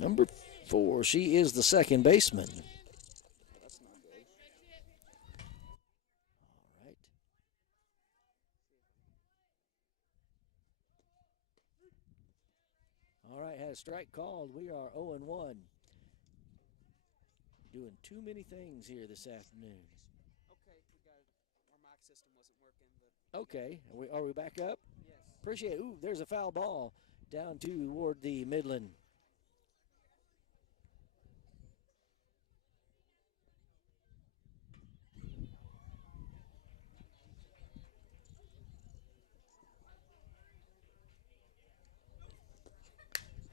Number 4, she is the second baseman. That's not good. All right. All right, had a strike called. We are 0-1. Doing too many things here this afternoon. Okay, we got it. Our mic system wasn't working, but Okay, are we back up? yes. Appreciate it. Ooh, there's a foul ball down toward the Midland.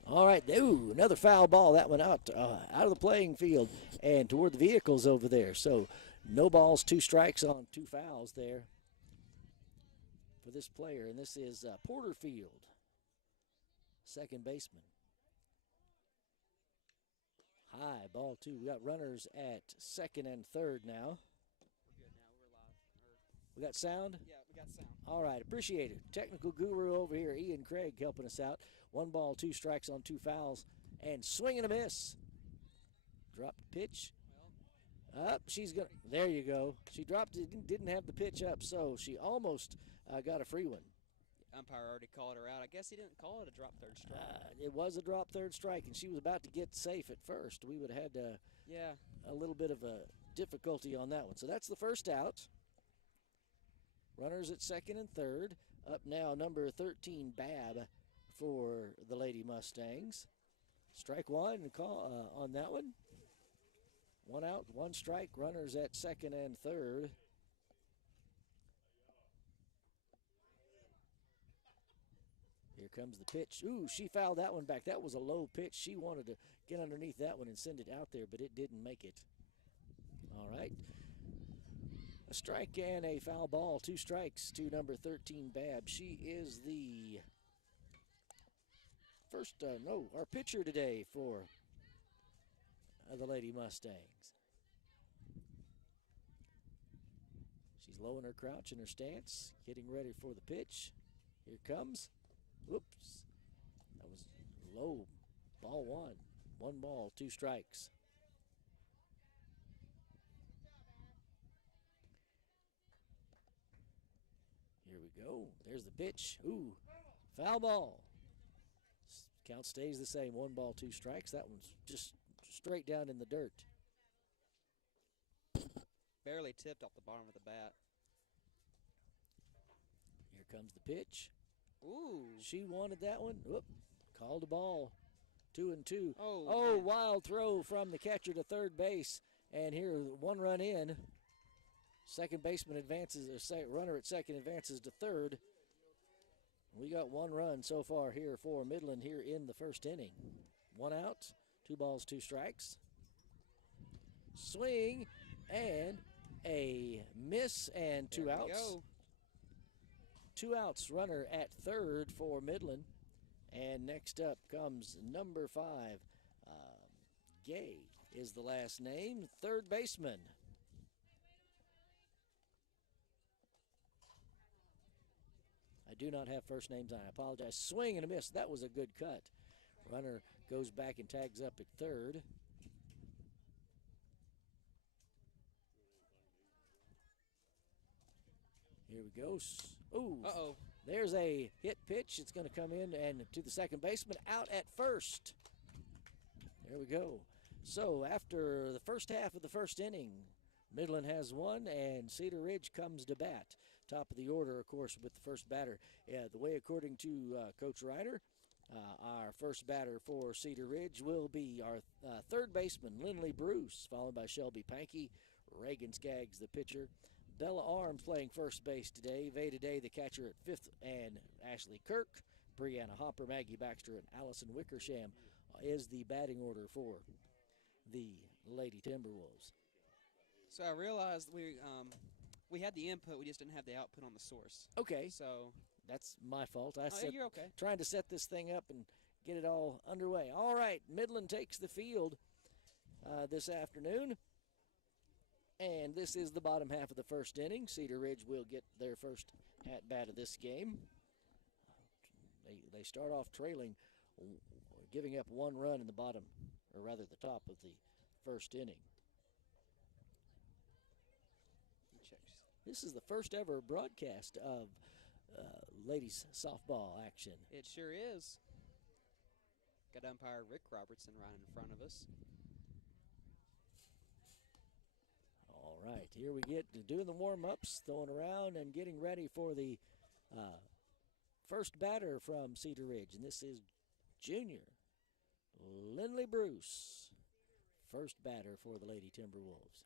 All right, ooh, another foul ball. That went out of the playing field and toward the vehicles over there. So no balls, 2 strikes on 2 fouls there for this player. And this is Porterfield, second baseman. High, ball 2. We got runners at second and third now. We're good now. We're live. We got sound? Yeah, we got sound. All right, appreciate it. Technical guru over here, Ian Craig, helping us out. 1 ball, 2 strikes on 2 fouls, and swing and a miss. Drop pitch. Up, she's gonna. There you go. She dropped it, didn't have the pitch up, so she almost got a free one. Umpire already called her out. I guess he didn't call it a drop third strike. It was a drop third strike, and she was about to get safe at first. We would have had Yeah. a little bit of a difficulty on that one. So that's the first out. Runners at second and third. Up now, number 13, Bab, for the Lady Mustangs. Strike 1 call on that one. 1 out, 1 strike. Runners at second and third. Here comes the pitch. Ooh, she fouled that one back. That was a low pitch. She wanted to get underneath that one and send it out there, but it didn't make it. All right. A strike and a foul ball. 2 strikes to number 13, Bab. She is the first, our pitcher today for the Lady Mustangs. She's low in her crouch in her stance, getting ready for the pitch. Here comes. Whoops. That was low. Ball 1. 1 ball, 2 strikes. Here we go. There's the pitch. Ooh, foul ball. Count stays the same. 1 ball, 2 strikes. That one's just straight down in the dirt. Barely tipped off the bottom of the bat. Here comes the pitch. Ooh. She wanted that one. Whoop. Called a ball. 2-2. Oh, wild throw from the catcher to third base. And here, 1 run in. Second baseman advances, runner at second advances to third. We got 1 run so far here for Midland here in the first inning. 1 out, 2 balls, 2 strikes. Swing and a miss and 2 outs. Go. 2 outs, runner at third for Midland. And next up comes number 5. Gay is the last name, third baseman. I do not have first names on. I apologize. Swing and a miss. That was a good cut. Runner goes back and tags up at third. Here we go. Ooh. Uh-oh. There's a hit pitch. It's going to come in and to the second baseman. Out at first. There we go. So after the first half of the first inning, Midland has won, and Cedar Ridge comes to bat. Top of the order, of course, with the first batter. The way, according to Coach Ryder, our first batter for Cedar Ridge will be our third baseman, Lindley Bruce, followed by Shelby Pankey, Reagan Skaggs, the pitcher. Bella Arms playing first base today. Veda Day, the catcher, at fifth, and Ashley Kirk, Brianna Hopper, Maggie Baxter, and Allison Wickersham is the batting order for the Lady Timberwolves. So I realized we had the input, we just didn't have the output on the source. Okay. So that's my fault. you're okay. Trying to set this thing up and get it all underway. All right, Midland takes the field this afternoon. And this is the bottom half of the first inning. Cedar Ridge will get their first at-bat of this game. They start off trailing giving up 1 run in the bottom, or rather the top of the first inning. This is the first ever broadcast of ladies softball action. It sure is. Got umpire Rick Robertson right in front of us. All right, here we get to doing the warm-ups, throwing around and getting ready for the first batter from Cedar Ridge, and this is junior Lindley Bruce, first batter for the Lady Timberwolves.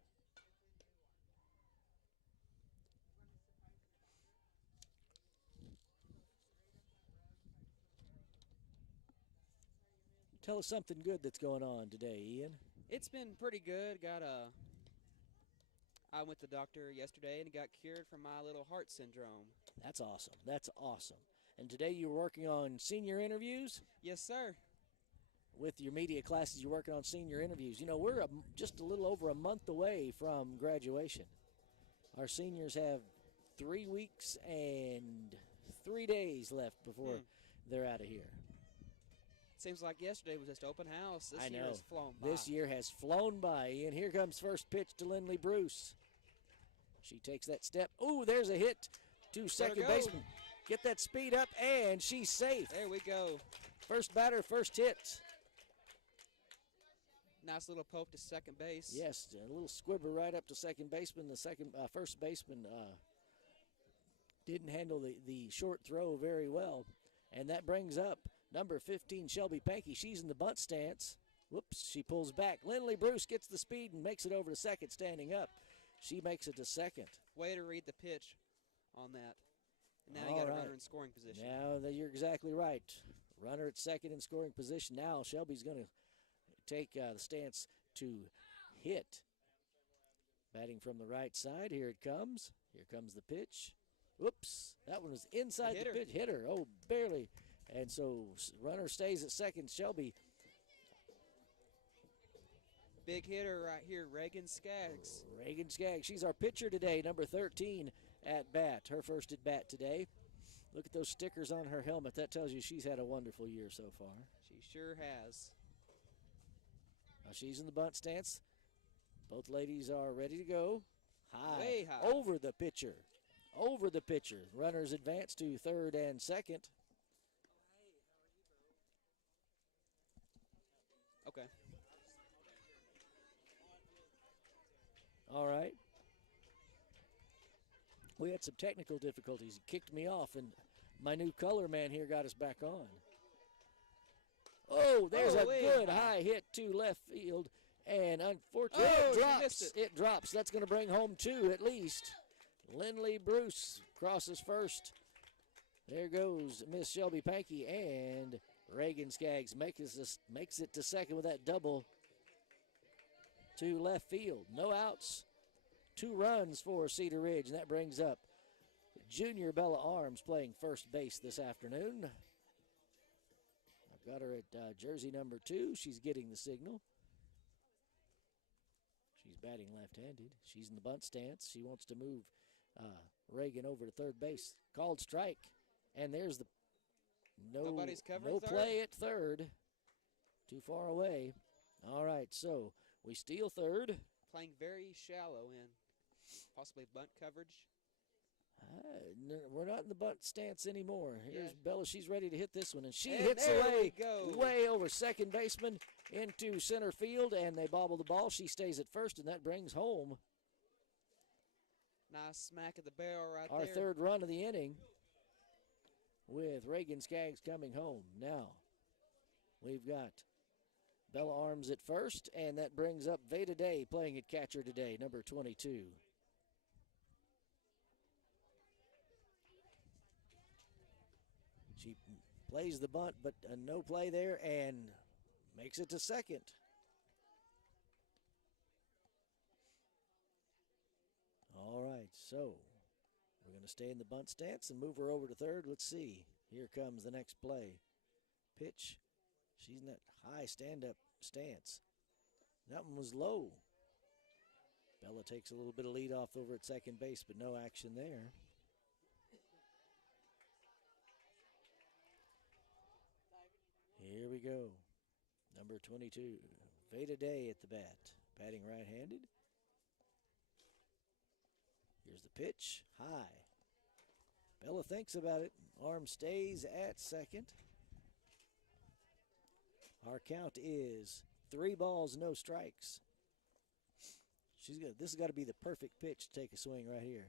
Tell us something good that's going on today, Ian. It's been pretty good. I went to the doctor yesterday and got cured from my little heart syndrome. That's awesome. That's awesome. And today you're working on senior interviews? Yes, sir. With your media classes, you're working on senior interviews. You know, we're just a little over a month away from graduation. Our seniors have 3 weeks and 3 days left before they're out of here. Seems like yesterday was just open house. This year has flown by. This year has flown by, and here comes first pitch to Lindley Bruce. She takes that step. Ooh, there's a hit to second baseman. Get that speed up, and she's safe. There we go. First batter, first hit. Nice little poke to second base. Yes, a little squibber right up to second baseman. The first baseman didn't handle the short throw very well, and that brings up number 15, Shelby Pankey. She's in the bunt stance. Whoops, she pulls back. Lindley Bruce gets the speed and makes it over to second, standing up. She makes it to second. Way to read the pitch on that. And now you got a runner in scoring position. Now you're exactly right. Runner at second in scoring position. Now Shelby's going to take the stance to hit. Batting from the right side. Here it comes. Here comes the pitch. Whoops, that one was inside the pitch. Hitter. Oh, barely. And so runner stays at second. Shelby. Big hitter right here, Reagan Skaggs. Reagan Skaggs. She's our pitcher today, number 13 at bat. Her first at bat today. Look at those stickers on her helmet. That tells you she's had a wonderful year so far. She sure has. Now she's in the bunt stance. Both ladies are ready to go. High. Way high. Over the pitcher. Over the pitcher. Runners advance to third and second. Okay. All right. We had some technical difficulties. It kicked me off, and my new color man here got us back on. Oh, there's a good high hit to left field, and unfortunately it drops. It drops. That's going to bring home 2 at least. Lindley Bruce crosses first. There goes Miss Shelby Pankey, and Reagan Skaggs makes it to second with that double to left field. No outs, 2 runs for Cedar Ridge, and that brings up junior Bella Arms playing first base this afternoon. I've got her at jersey number 2. She's getting the signal. She's batting left-handed. She's in the bunt stance. She wants to move Reagan over to third base. Called strike, and there's the nobody's covering third. Play at third. Too far away. All right, so we steal third. Playing very shallow in possibly bunt coverage. We're not in the bunt stance anymore. Here's Bella. She's ready to hit this one, and she and hits away way over second baseman into center field, and they bobble the ball. She stays at first, and that brings home nice smack at the barrel right our there. Third run of the inning with Reagan Skaggs coming home. Now we've got Bella Arms at first, and that brings up Veda Day playing at catcher today, number 22. She plays the bunt, but no play there, and makes it to second. All right, so we're going to stay in the bunt stance and move her over to third. Let's see. Here comes the next play. Pitch. She's in that high stand-up stance. That one was low. Bella takes a little bit of lead off over at second base, but no action there. Here we go. Number 22, Veda Day at the bat, batting right-handed. Here's the pitch, high. Bella thinks about it. Arm stays at second. Our count is 3 balls, no strikes. This has got to be the perfect pitch to take a swing right here.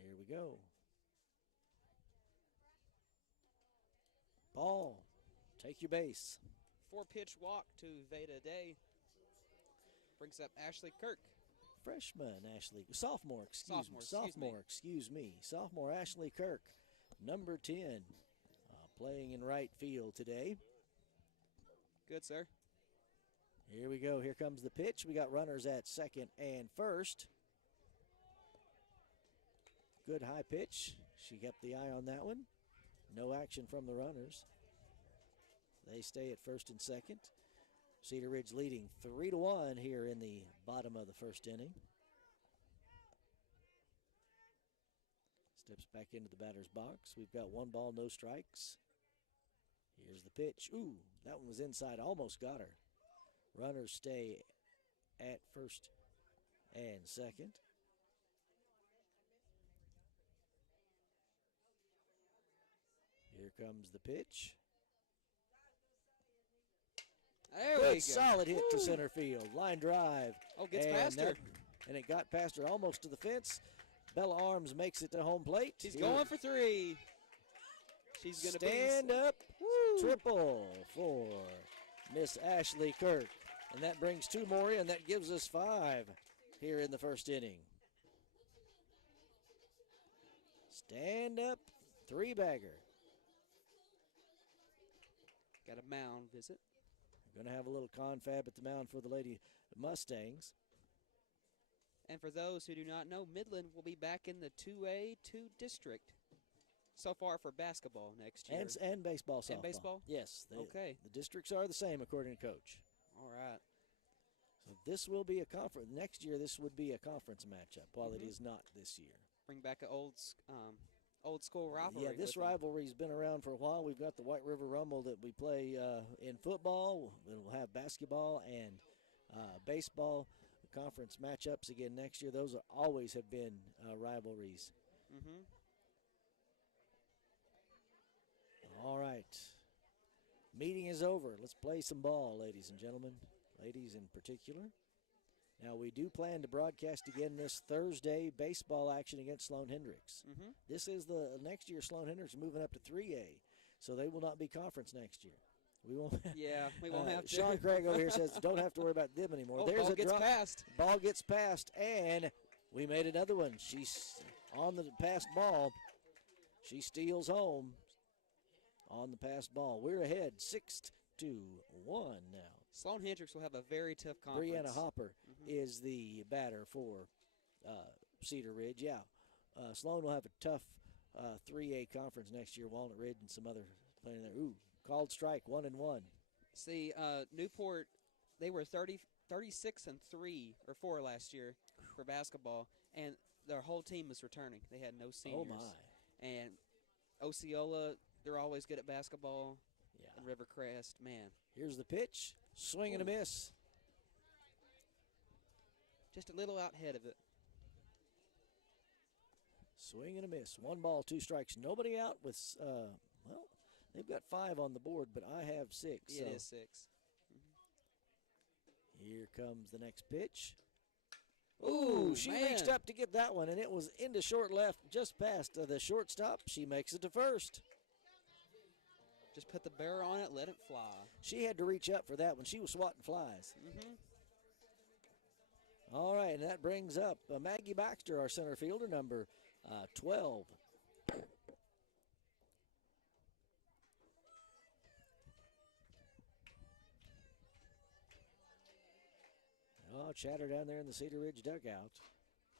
Here we go. Ball. Take your base. 4-pitch walk to Veda Day. Brings up Ashley Kirk. Freshman Ashley, sophomore, excuse me. Sophomore Ashley Kirk, number 10, playing in right field today. Good, sir. Here we go. Here comes the pitch. We got runners at second and first. Good high pitch. She kept the eye on that one. No action from the runners. They stay at first and second. Cedar Ridge leading 3-1 here in the bottom of the first inning. Steps back into the batter's box. We've got 1 ball, no strikes. Here's the pitch. Ooh, that one was inside. Almost got her. Runners stay at first and second. Here comes the pitch. There we go. Good solid hit to center field. Line drive. Oh, gets past her. And it got past her almost to the fence. Bella Arms makes it to home plate. She's going for 3. She's going to stand up. Triple for Miss Ashley Kirk. And that brings 2 more in. That gives us 5 here in the first inning. Stand up. 3-bagger. Got a mound visit. Going to have a little confab at the mound for the Lady Mustangs. And for those who do not know, Midland will be back in the 2A2 district so far for basketball next year. And baseball, softball. And baseball? Yes. Okay. The districts are the same, according to Coach. All right. So this will be a conference. Next year, this would be a conference matchup, while it is not this year. Bring back an old school rivalry. Yeah, this rivalry's been around for a while. We've got the White River Rumble that we play in football. We'll have basketball and baseball conference matchups again next year. Those always have been rivalries. Mm-hmm. All right. Meeting is over. Let's play some ball, ladies and gentlemen. Ladies in particular. Now, we do plan to broadcast again this Thursday baseball action against Sloan Hendricks. Mm-hmm. This is the next year. Sloan Hendricks moving up to 3A, so they will not be conference next year. We won't. Yeah, we won't have to. Sean Craig over here says don't have to worry about them anymore. Oh, There's ball a gets drop. passed. Ball gets passed, and we made another one. She's on the passed ball. She steals home on the passed ball. We're ahead 6-1 now. Sloan Hendricks will have a very tough conference. Brianna Hopper is the batter for Cedar Ridge. Yeah, Sloan will have a tough 3A conference next year. Walnut Ridge and some other playing there. Ooh, called strike, 1-1. See, Newport, they were 36-3 or 4 last year for basketball, and their whole team was returning. They had no seniors. Oh my! And Osceola, they're always good at basketball. Yeah. And Rivercrest, man. Here's the pitch. Swing and a miss. Just a little out ahead of it. Swing and a miss. 1 ball, 2 strikes. Nobody out with, well, they've got 5 on the board, but I have 6. Yeah, it is 6. Here comes the next pitch. Ooh, she reached up to get that one, and it was into short left, just past the shortstop. She makes it to first. Just put the bear on it, let it fly. She had to reach up for that one. She was swatting flies. Mm-hmm. All right, and that brings up Maggie Baxter, our center fielder, number 12. Oh, chatter down there in the Cedar Ridge dugout.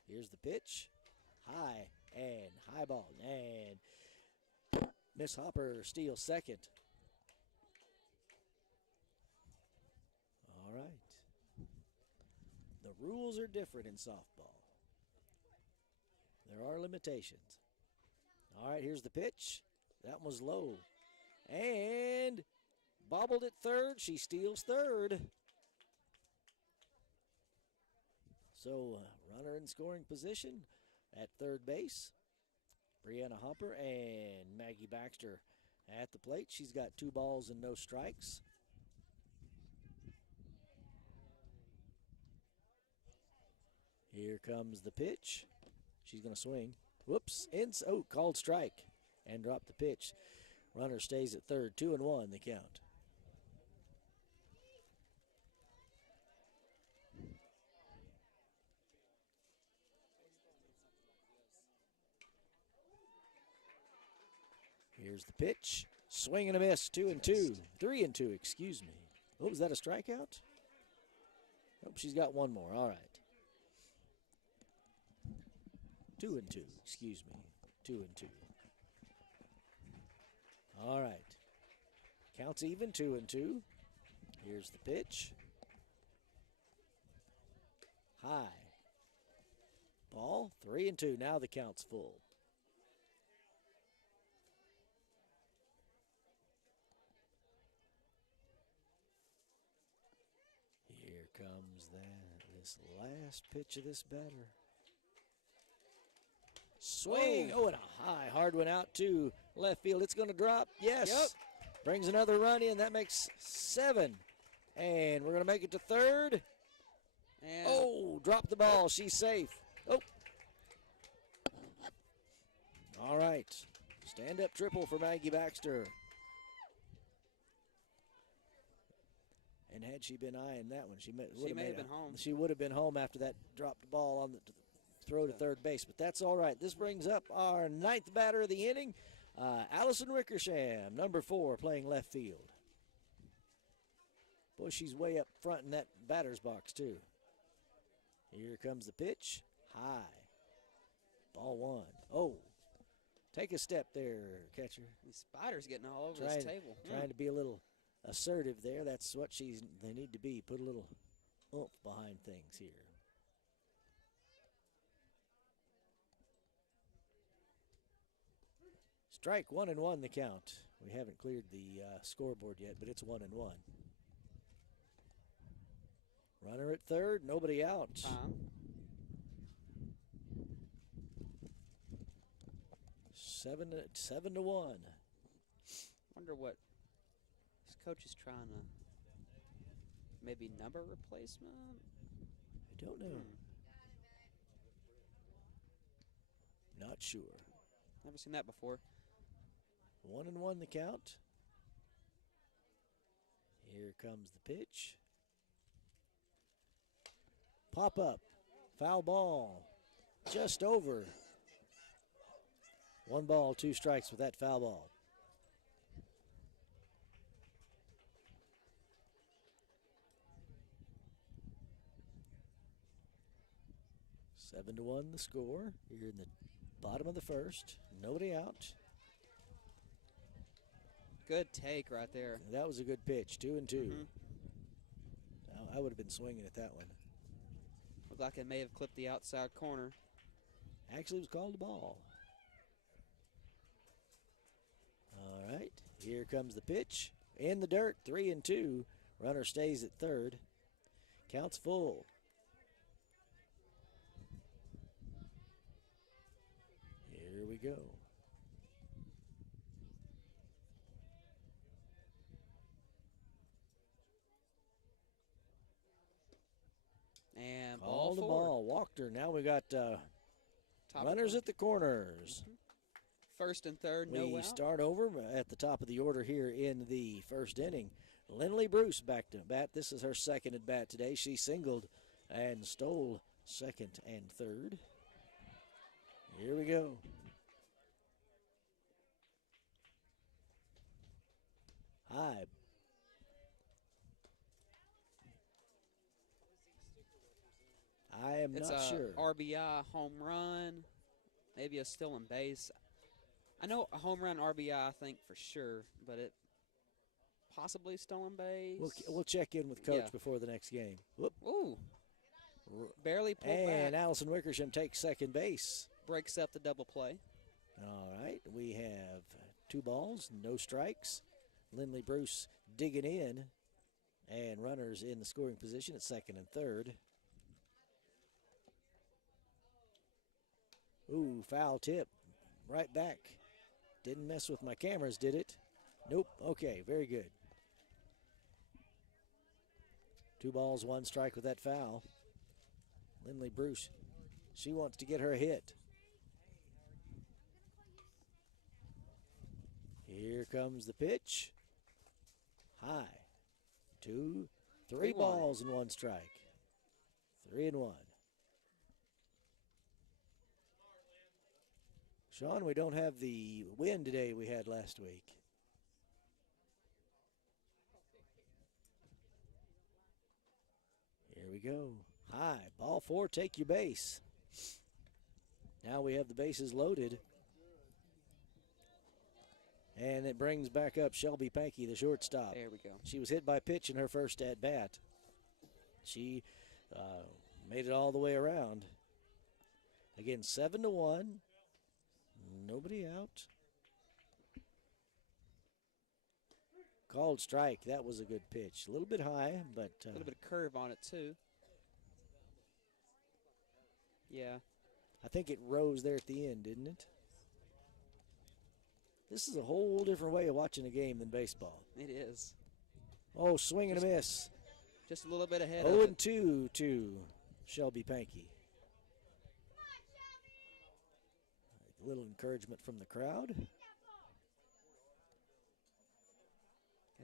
Here's the pitch. High and high ball. And Miss Hopper steals second. All right. The rules are different in softball. There are limitations. All right, here's the pitch. That was low. And bobbled at third. She steals third. So, runner in scoring position at third base. Brianna Humper and Maggie Baxter at the plate. She's got 2 balls and no strikes. Here comes the pitch. She's going to swing. Whoops. Called strike and dropped the pitch. Runner stays at third. 2-1 the count. Here's the pitch. Swing and a miss. 2-2. 3-2, excuse me. Oh, was that a strikeout? Nope, she's got one more. All right. 2-2, excuse me. 2-2. All right. Counts even, 2-2. Here's the pitch. High. Ball, 3-2. Now the count's full. Here comes this last pitch of this batter. Swing. Oh, and a high, hard one out to left field. It's going to drop. Yes. Yep. Brings another run in. That makes 7. And we're going to make it to third. And drop the ball. She's safe. Oh. All right. Stand-up triple for Maggie Baxter. And had she been eyeing that one, she may have been home. She would have been home after that dropped ball on the throw to third base, but that's all right. This brings up our 9th batter of the inning, Allison Wickersham, number 4, playing left field. Boy, she's way up front in that batter's box, too. Here comes the pitch. High. Ball 1. Oh, take a step there, catcher. The spider's getting all over this table. Trying to be a little assertive there. That's what they need to be. Put a little oomph behind things here. Strike, 1-1 the count. We haven't cleared the scoreboard yet, but it's 1-1. Runner at third, nobody out. 7-1. Wonder what this coach is trying to, maybe number replacement? I don't know. Not sure. Never seen that before. 1-1 the count. Here comes the pitch. Pop up. Foul ball. Just over. 1 ball, 2 strikes with that foul ball. Seven to 1 the score. Here in the bottom of the first. Nobody out. Good take right there. That was a good pitch. 2-2. I would have been swinging at that one. Looked like it may have clipped the outside corner. Actually, it was called a ball. All right. Here comes the pitch. In the dirt. 3-2. Runner stays at third. Counts full. Here we go. And Call the forward. ball. Walked her. Now we got runners at the corners. First and third, no We out. start over at the top of the order here in the first inning. Lindley Bruce back to bat. This is her second at bat today. She singled and stole second and third. Here we go. High. I am It's not a sure. RBI home run, maybe a stolen base. I know a home run RBI, I think for sure, but it possibly stolen base. We'll check in with Coach Yeah. before the next game. Whoop. Ooh, barely pulled And back. Allison Wickersham takes second base. Breaks up the double play. All right, we have 2 balls, no strikes. Lindley Bruce digging in, and runners in the scoring position at second and third. Ooh, foul tip. Right back. Didn't mess with my cameras, did it? Nope. Okay, very good. 2 balls, 1 strike with that foul. Lindley Bruce, she wants to get her hit. Here comes the pitch. High. 2, 3 balls and 1 strike. 3-1. Sean, we don't have the wind today we had last week. Here we go. High. Ball 4, take your base. Now we have the bases loaded. And it brings back up Shelby Pankey, the shortstop. There we go. She was hit by pitch in her first at-bat. She made it all the way around. Again, 7-1. Nobody out. Called strike. That was a good pitch. A little bit high, but... a little bit of curve on it, too. Yeah. I think it rose there at the end, didn't it? This is a whole different way of watching a game than baseball. It is. Oh, swing and a miss. Just a little bit ahead 0-2 to Shelby Pankey. A little encouragement from the crowd.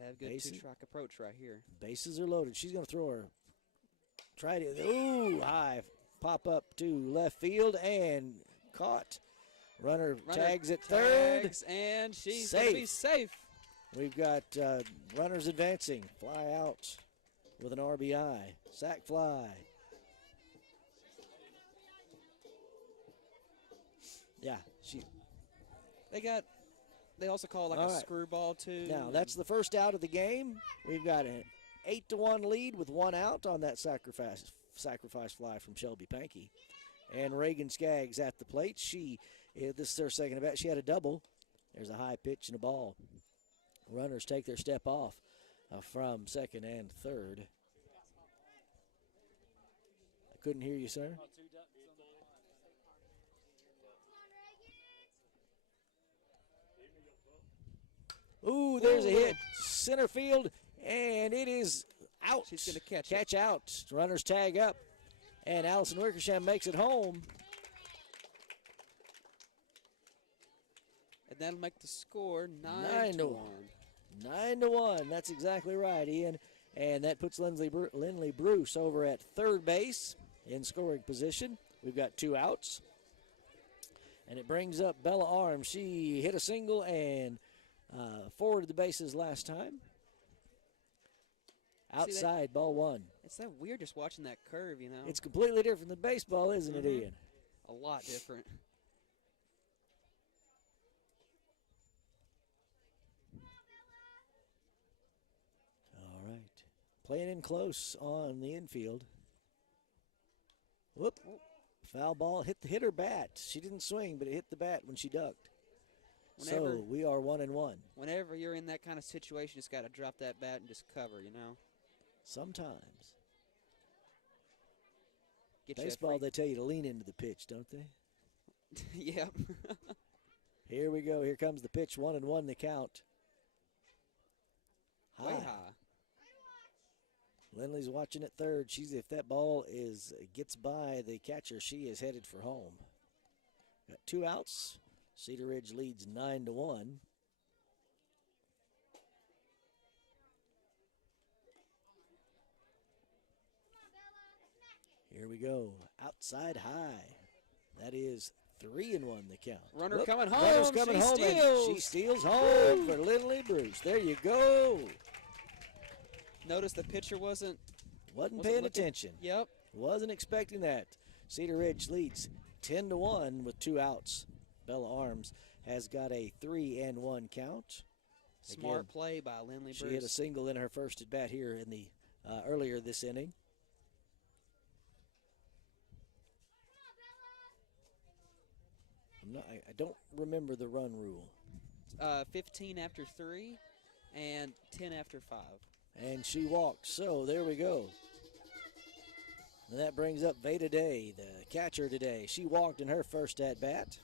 Have a good two-strike approach right here. Bases are loaded. She's going to throw her. Try to. Ooh, high. Pop up to left field and caught. Runner tags at third. And she's going to be safe. We've got runners advancing. Fly out with an RBI. Sack fly. Yeah, They also call it like a screwball too. Now that's the first out of the game. We've got an 8-1 lead with 1 out on that sacrifice fly from Shelby Pankey, and Reagan Skaggs at the plate. This is her second at bat. She had a double. There's a high pitch and a ball. Runners take their step off from second and third. I couldn't hear you, sir. Ooh, there's a hit. Center field, and it is out. She's going to catch out. Runners tag up, and Allison Wickersham makes it home. And that'll make the score 9-1. 9-1. That's exactly right, Ian. And that puts Lindley Bruce over at third base in scoring position. We've got 2 outs. And it brings up Bella Arms. She hit a single and forwarded the bases last time. Outside, ball 1. It's that weird just watching that curve, you know. It's completely different than baseball, isn't it, Ian? A lot different. All right. Playing in close on the infield. Whoop. Foul ball hit her bat. She didn't swing, but it hit the bat when she ducked. So we are 1-1. Whenever you're in that kind of situation, you just got to drop that bat and just cover, you know. Sometimes. Baseball, they tell you to lean into the pitch, don't they? Yep. Here we go. Here comes the pitch. 1-1 the count. Way high. Lindley's watching at third. If that ball gets by the catcher, she is headed for home. Got 2 outs. Cedar Ridge leads 9-1. Here we go. Outside high. That is 3-1 the count. Runner coming home. Runner's coming home. Steals. She steals home for Lindley Bruce. There you go. Notice the pitcher wasn't paying attention. Yep. Wasn't expecting that. Cedar Ridge leads 10-1 with 2 outs. Bella Arms has got a 3-1 count. Smart play by Lindley Bruce. She hit a single in her first at bat here in the earlier this inning. I don't remember the run rule. 15 after 3, and 10 after 5. And she walked. So there we go. And that brings up Veda Day, the catcher today. She walked in her first at bat.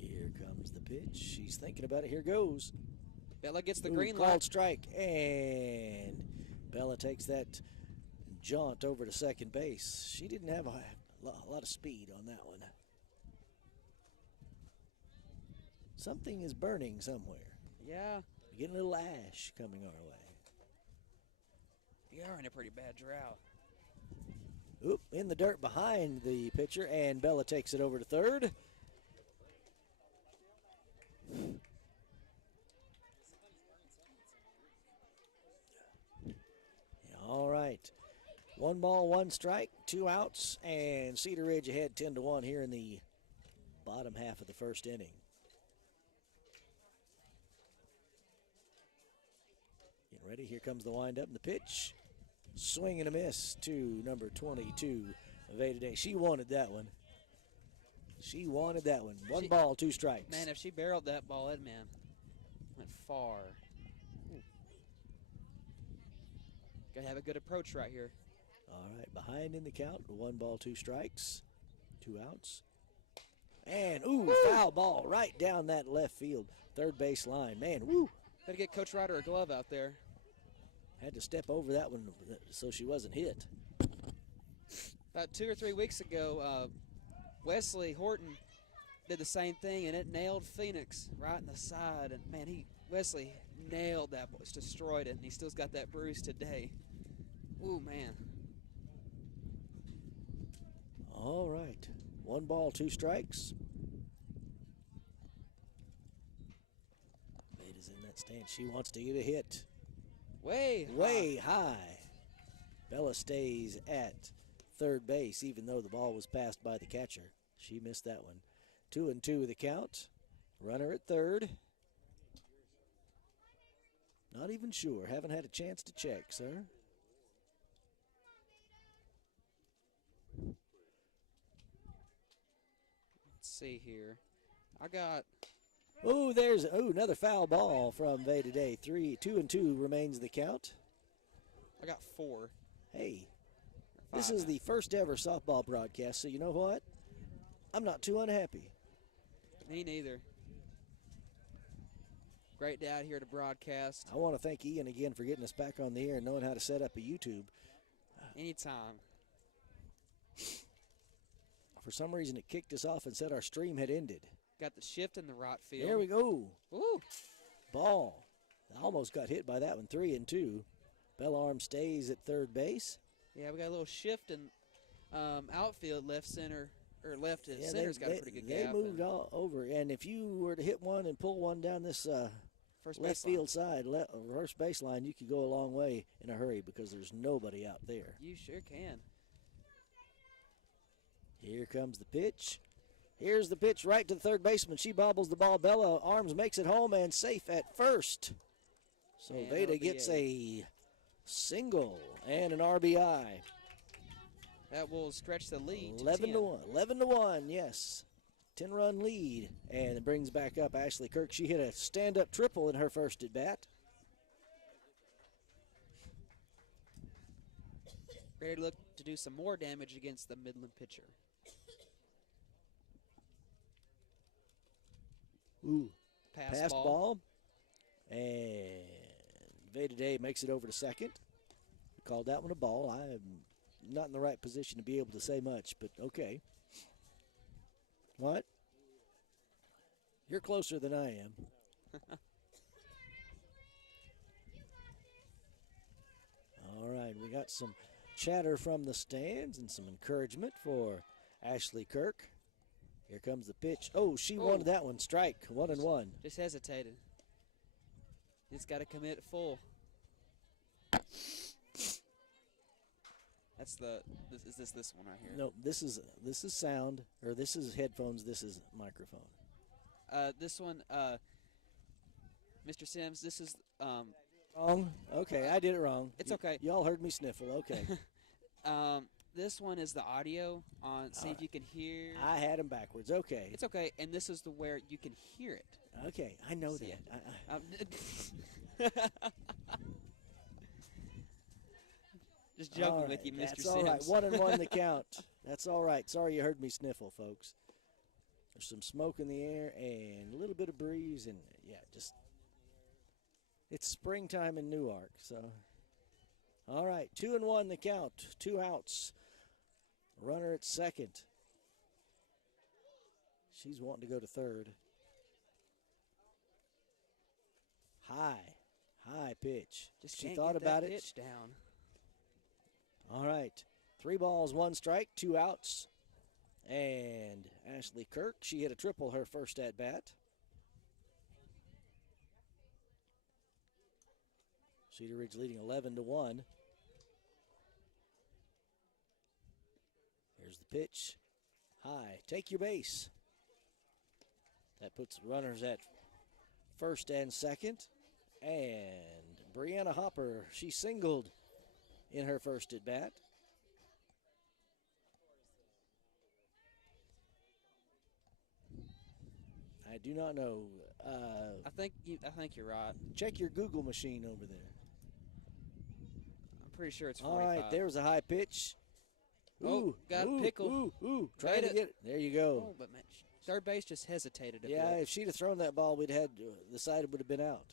Here comes the pitch. She's thinking about it. Here goes. Bella gets the Ooh, green called light. strike, and Bella takes that jaunt over to second base. She didn't have a lot of speed on that one. Something is burning somewhere. Yeah. We're getting a little ash coming our way. We are in a pretty bad drought. Oop, in the dirt behind the pitcher, and Bella takes it over to third. All right. 1 ball, 1 strike, 2 outs, and Cedar Ridge ahead 10-1 here in the bottom half of the first inning. Getting ready. Here comes the windup and the pitch. Swing and a miss to number 22 of A today. She wanted that one. She wanted that one. 1 ball, 2 strikes. Man, if she barreled that ball, that man went far. Ooh. Got to have a good approach right here. All right, behind in the count. 1 ball, 2 strikes, 2 outs. And, ooh, foul ball right down that left field, third base line. Man, woo. Got to get Coach Ryder a glove out there. Had to step over that one so she wasn't hit. About 2 or 3 weeks ago, Wesley Horton did the same thing, and it nailed Phoenix right in the side. And, man, Wesley nailed that ball. Just destroyed it, and he still's got that bruise today. Ooh, man. All right. 1 ball, 2 strikes. Veda's in that stand. She wants to get a hit. Way high. Bella stays at third base, even though the ball was passed by the catcher. She missed that one. 2-2 the count. Runner at third. Not even sure. Haven't had a chance to check, sir. Let's see here. I got... Oh, there's another foul ball from Veda today. 2-2 remains the count. I got 4. Hey, this is the first ever softball broadcast, so you know what? I'm not too unhappy. Me neither. Great day out here to broadcast. I want to thank Ian again for getting us back on the air and knowing how to set up a YouTube. Anytime. For some reason, it kicked us off and said our stream had ended. Got the shift in the right field. There we go. Woo. Ball. I almost got hit by that one. 3-2. Bellarm stays at third base. Yeah, we got a little shift in outfield, left center, or left and center's got a pretty good gap. They moved all over, and if you were to hit one and pull one down this first left field side, first baseline, you could go a long way in a hurry because there's nobody out there. You sure can. Here comes the pitch. Here's the pitch right to the third baseman. She bobbles the ball. Bella Arms makes it home and safe at first. So And Veda RBI. gets a single and an RBI. That will stretch the lead. 11-1. 11-1, yes. 10-run lead. And it brings back up Ashley Kirk. She hit a stand-up triple in her first at bat. Ready to look to do some more damage against the Midland pitcher. Ooh. Pass ball. And Veda Day makes it over to second. Called that one a ball. I'm not in the right position to be able to say much, but okay. What? You're closer than I am. All right, we got some chatter from the stands and some encouragement for Ashley Kirk. Here comes the pitch. Oh, she wanted that one. Strike. 1-1. Just hesitated. Just got to commit full. That's the. Is this one right here? No, this is sound, or this is headphones. This is microphone. This one, Mr. Sims. This is Wrong. Okay, I did it wrong. It's okay. Y'all heard me sniffle. Okay. This one is the audio on. See if you can hear. I had them backwards. Okay. It's okay, and this is the where you can hear it. Okay, I know See that. Just joking All right, with you, Mr. That's Sims. all right. 1-1 the count. That's all right. Sorry you heard me sniffle, folks. There's some smoke in the air and a little bit of breeze, and yeah, just it's springtime in Newark. So, all right, 2-1 the count. 2 outs. Runner at second. She's wanting to go to third. High pitch. Just she can't thought get about that it. pitch down. All right. 3 balls, 1 strike, 2 outs. And Ashley Kirk, she hit a triple her first at bat. Cedar Ridge leading 11-1. Here's the pitch. High. Take your base. That puts runners at first and second. And Brianna Hopper, she singled in her first at bat. I do not know. I think you're right. Check your Google machine over there. I'm pretty sure it's 45. All right, there's a high pitch. Oh, got a pickle. Trying to get it. There you go. Oh, but man, third base just hesitated a Yeah, bit. if she'd have thrown that ball, we'd had the side would have been out.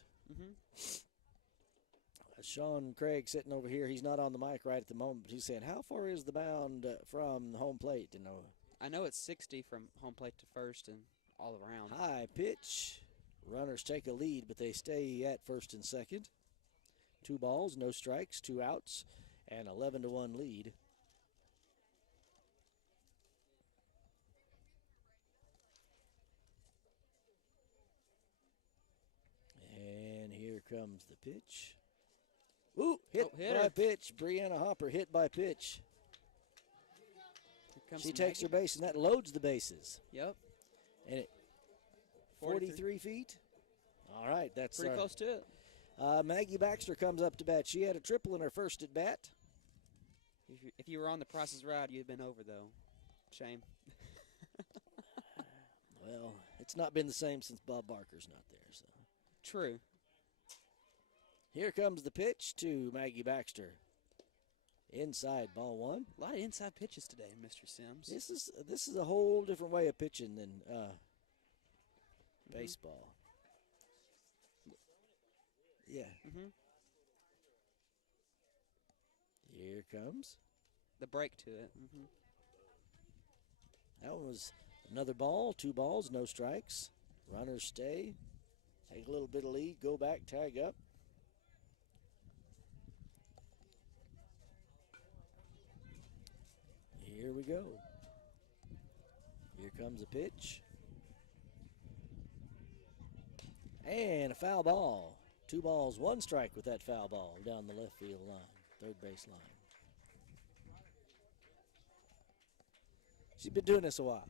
Sean Craig sitting over here. He's not on the mic right at the moment, but he's saying, how far is the mound from the home plate? You know, I know it's 60 from home plate to first and all around. high pitch. Runners take a lead, but they stay at first and second. 2 balls, no strikes, 2 outs, and 11-1 lead. And here comes the pitch. Ooh, hit by pitch. Brianna Hopper hit by pitch. She takes her base, and that loads the bases. Yep. And it 43 feet. All right, that's pretty close to it. Maggie Baxter comes up to bat. She had a triple in her first at bat. If you were on the Price is Right, you'd have been over, though. Shame. Well, it's not been the same since Bob Barker's not there. So true. Here comes the pitch to Maggie Baxter. Inside, ball 1. A lot of inside pitches today, Mr. Sims. This is a whole different way of pitching than baseball. Yeah. Here comes the break to it. That one was another ball. 2 balls, no strikes. Runners stay. Take a little bit of lead. Go back, tag up. Here we go. Here comes a pitch. And a foul ball. 2 balls, 1 strike with that foul ball down the left field line, third base line. She's been doing this a while.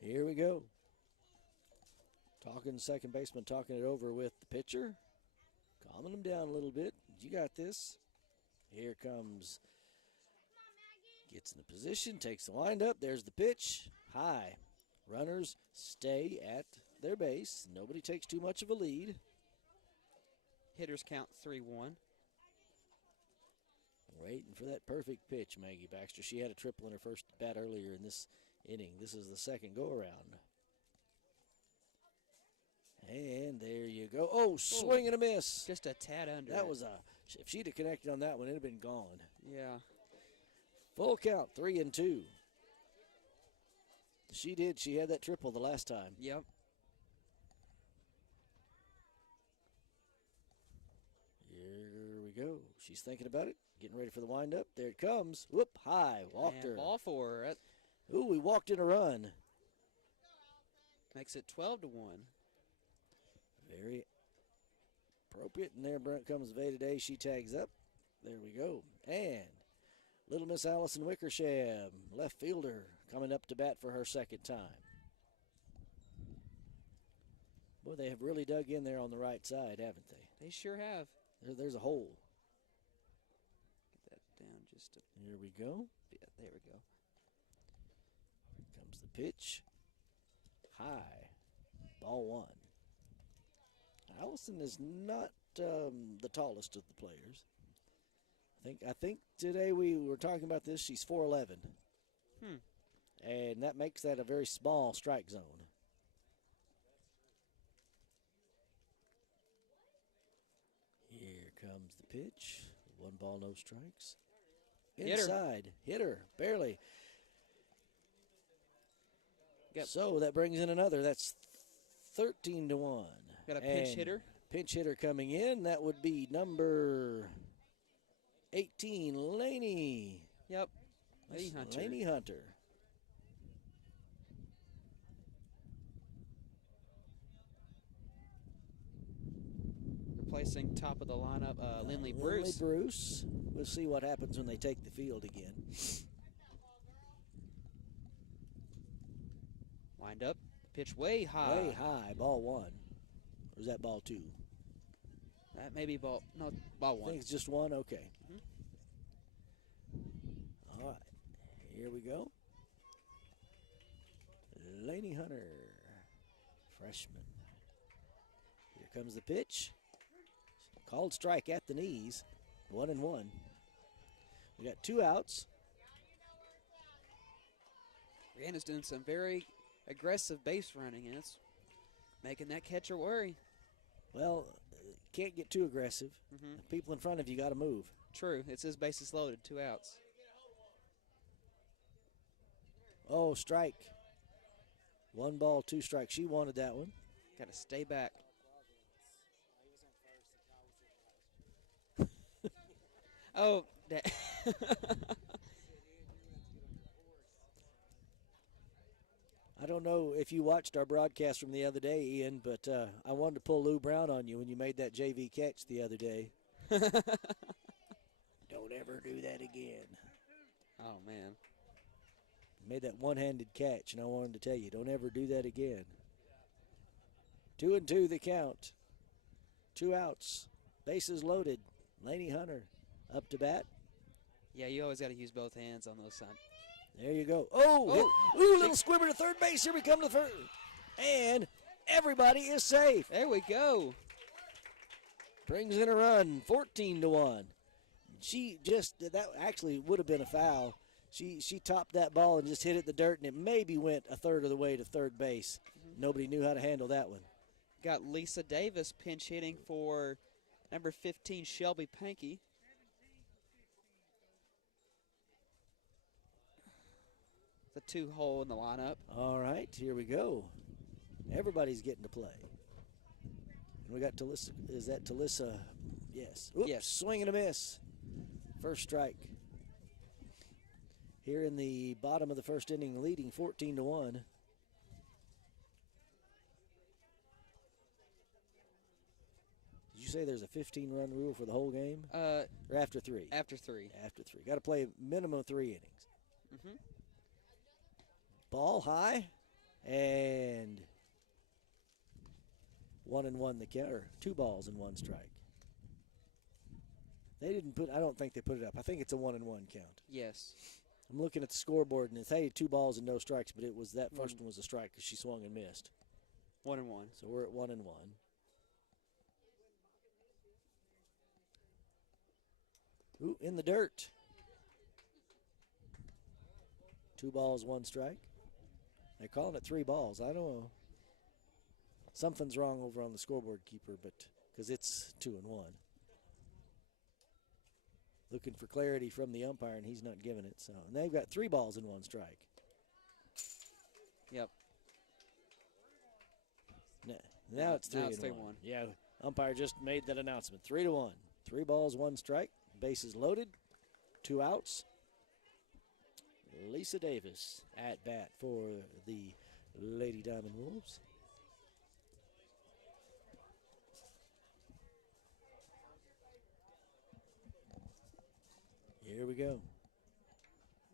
Here we go. Talking second baseman, talking it over with the pitcher. Calming him down a little bit. You got this. Here comes. Gets in the position, takes the windup. There's the pitch. High. Runners stay at their base. Nobody takes too much of a lead. Hitters count 3-1. Waiting for that perfect pitch, Maggie Baxter. She had a triple in her first bat earlier in this inning. This is the second go-around. And there you go. Oh, swing and a miss. Just a tad under. That was if she'd have connected on that one, it'd have been gone. Yeah. Full count, 3-2. She did. She had that triple the last time. Yep. Here we go. She's thinking about it, getting ready for the windup. There it comes. Whoop, high, walked her. Ball 4. Ooh, we walked in a run. Makes it 12-1. Very appropriate. And there comes Veda Day. She tags up. There we go. And little Miss Allison Wickersham, left fielder, coming up to bat for her second time. Boy, they have really dug in there on the right side, haven't they? They sure have. There's a hole. Get that down just a Here we go. bit. There we go. Comes the pitch. High. Ball one. Allison is not the tallest of the players. I think today we were talking about this. She's 4'11". And that makes that a very small strike zone. Here comes the pitch. 1 ball, no strikes. Inside. Hit her. Barely. Yep. So that brings in another. That's 13-1. Got a pinch hitter. Pinch hitter coming in. That would be number 18, Laney. Yep. Laney Hunter. Replacing top of the lineup, Lindley Bruce. Lindley Bruce. We'll see what happens when they take the field again. Wind up. Pitch way high. Way high. Ball one. Or is that ball two? That may be ball one. I think it's just one? Okay. All right. Here we go. Laney Hunter, freshman. Here comes the pitch. Called strike at the knees. 1-1. We got 2 outs. Brianna's doing some very aggressive base running, and it's making that catcher worry. Well, can't get too aggressive. People in front of you got to move. True. It says bases loaded, 2 outs. Oh, strike. 1 ball, 2 strikes. She wanted that one. Got to stay back. Oh, I don't know if you watched our broadcast from the other day, Ian, but I wanted to pull Lou Brown on you when you made that JV catch the other day. Don't ever do that again. Oh, man. Made that one-handed catch, and I wanted to tell you, don't ever do that again. 2-2 the count. 2 outs. Bases loaded. Laney Hunter up to bat. Yeah, you always got to use both hands on those signs. There you go. Oh, little squibber to third base. Here we come to the first. And everybody is safe. There we go. Brings in a run, 14-1. She just, that actually would have been a foul. She topped that ball and just hit it in the dirt, and it maybe went a third of the way to third base. Nobody knew how to handle that one. Got Lisa Davis pinch hitting for number 15, Shelby Pankey. The 2-hole in the lineup. All right, here we go. Everybody's getting to play. And we got Talissa. Is that Talissa? Yes. Oops, yes. Swing and a miss. First strike. Here in the bottom of the first inning, leading 14-1. Did you say there's a 15-run rule for the whole game? Or after 3? After 3. After 3. Got to play minimum 3 innings. Ball high, and 1-1 the count, or 2 balls and 1 strike. They didn't put. I don't think they put it up. I think it's a 1-1 count. Yes. I'm looking at the scoreboard, and it's 2 balls and no strikes, but it was that first one was a strike because she swung and missed. 1-1. So we're at 1-1. Ooh, in the dirt. 2 balls, 1 strike. They're calling it 3 balls. I don't know. Something's wrong over on the scoreboard keeper, but because it's 2-1. Looking for clarity from the umpire, and he's not giving it. So, and they've got 3 balls and 1 strike. Yep. Now it's 3-1. Yeah, umpire just made that announcement. 3-1. 3 balls, 1 strike. Bases loaded. 2 outs. Lisa Davis at bat for the Lady Diamond Wolves. Here we go.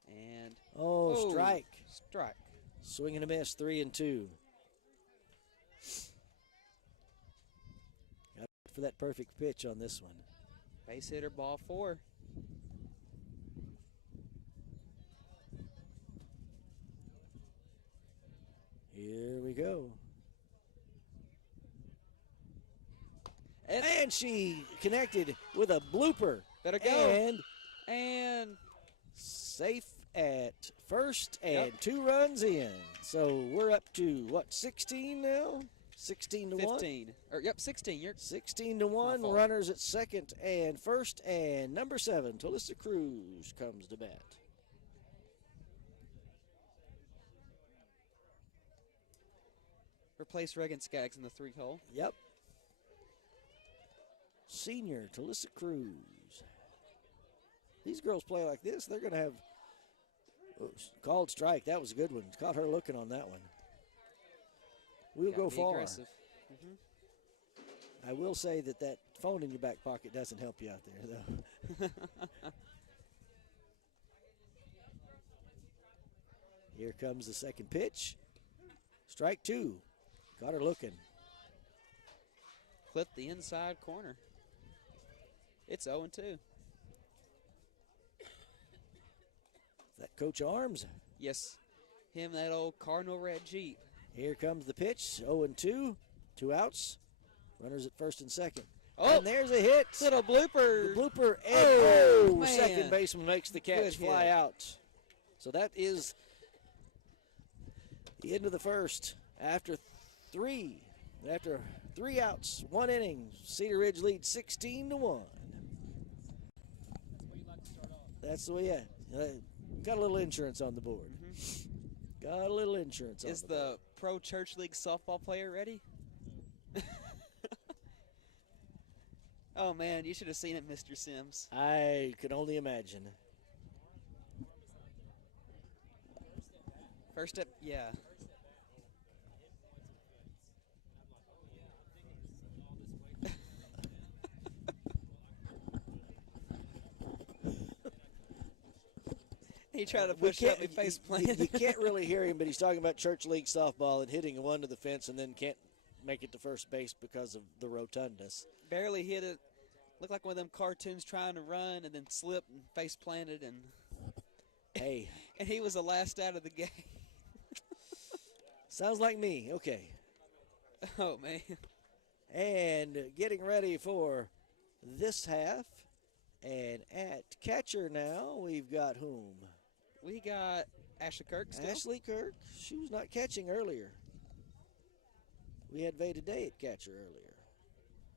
And strike. Strike. Swing and a miss, 3-2. for that perfect pitch on this one. Base hitter, ball 4. Here we go. And she connected with a blooper. Better go. And safe at first and 2 runs in. So we're up to, what, 16 now? 16 to 1? 15. 16. You're 16 to 1. Runners at second and first. And number 7, Talissa Cruz, comes to bat. Replace Reagan Skaggs in the 3 hole. Yep. Senior Talissa Cruz. These girls play like this, they're going to have called strike. That was a good one. Caught her looking on that one. We'll go far. Aggressive. I will say that phone in your back pocket doesn't help you out there, though. Here comes the second pitch. Strike 2. Got her looking. Clip the inside corner. It's 0-2. Is that Coach Arms? Yes. Him, that old Cardinal Red Jeep. Here comes the pitch. 0-2. 2 outs. Runners at first and second. Oh, and there's a hit. Little blooper. The blooper. And man. Second baseman makes the catch, fly out. So that is the end of the first. After 3 outs, 1 inning, Cedar Ridge leads 16 to 1. That's the way, yeah. Got a little insurance on the board. Got a little insurance on the board. Is the Pro Church League softball player ready? Oh, man, you should have seen it, Mr. Sims. I could only imagine. First step, yeah. He tried to push up me face plant. You can't really hear him, but he's talking about Church League softball and hitting one to the fence and then can't make it to first base because of the rotundness. Barely hit it. Looked like one of them cartoons trying to run and then slipped and face planted. And hey. And he was the last out of the game. Sounds like me. Okay. Oh, man. And getting ready for this half. And at catcher now, we've got whom? We got Ashley Kirk still. Ashley Kirk. She was not catching earlier. We had Veda Day at catcher earlier.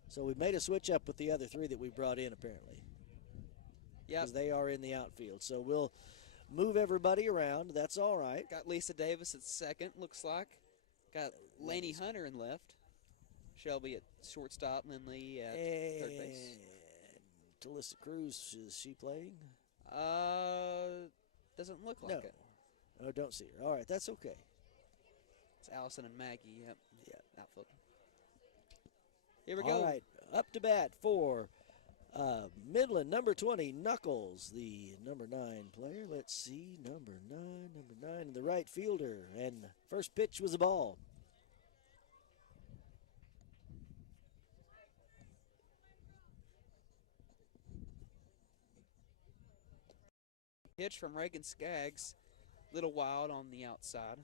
So we made a switch up with the other 3 that we brought in, apparently. Yeah. Because they are in the outfield. So we'll move everybody around. That's all right. Got Lisa Davis at second, looks like. Got Lainey Hunter in left. Shelby at shortstop, and then Lee at third base. Talissa Cruz, is she playing? Doesn't look like it. Oh, don't see her. All right, that's okay. It's Allison and Maggie. Yep. Yeah. Outfield. Here we go. All right, up to bat for Midland, number 20, Knuckles, the number 9 player. Let's see, number 9, the right fielder. And first pitch was a ball. Pitch from Reagan Skaggs. Little wild on the outside.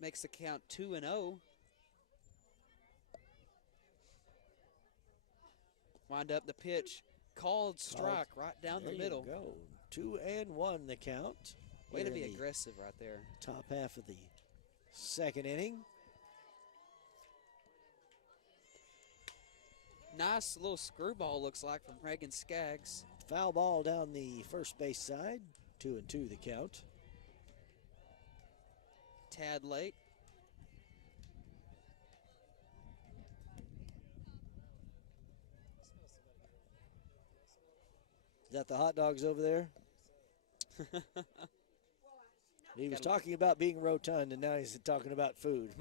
Makes the count 2-0. Wind up the pitch. Called strike right down the middle. There you go. 2-1 the count. Way to be aggressive right there. Top half of the second inning. Nice little screwball, looks like, from Reagan Skaggs. Foul ball down the first base side. 2-2 the count. Tad late. Is that the hot dogs over there? He was talking about being rotund, and now he's talking about food.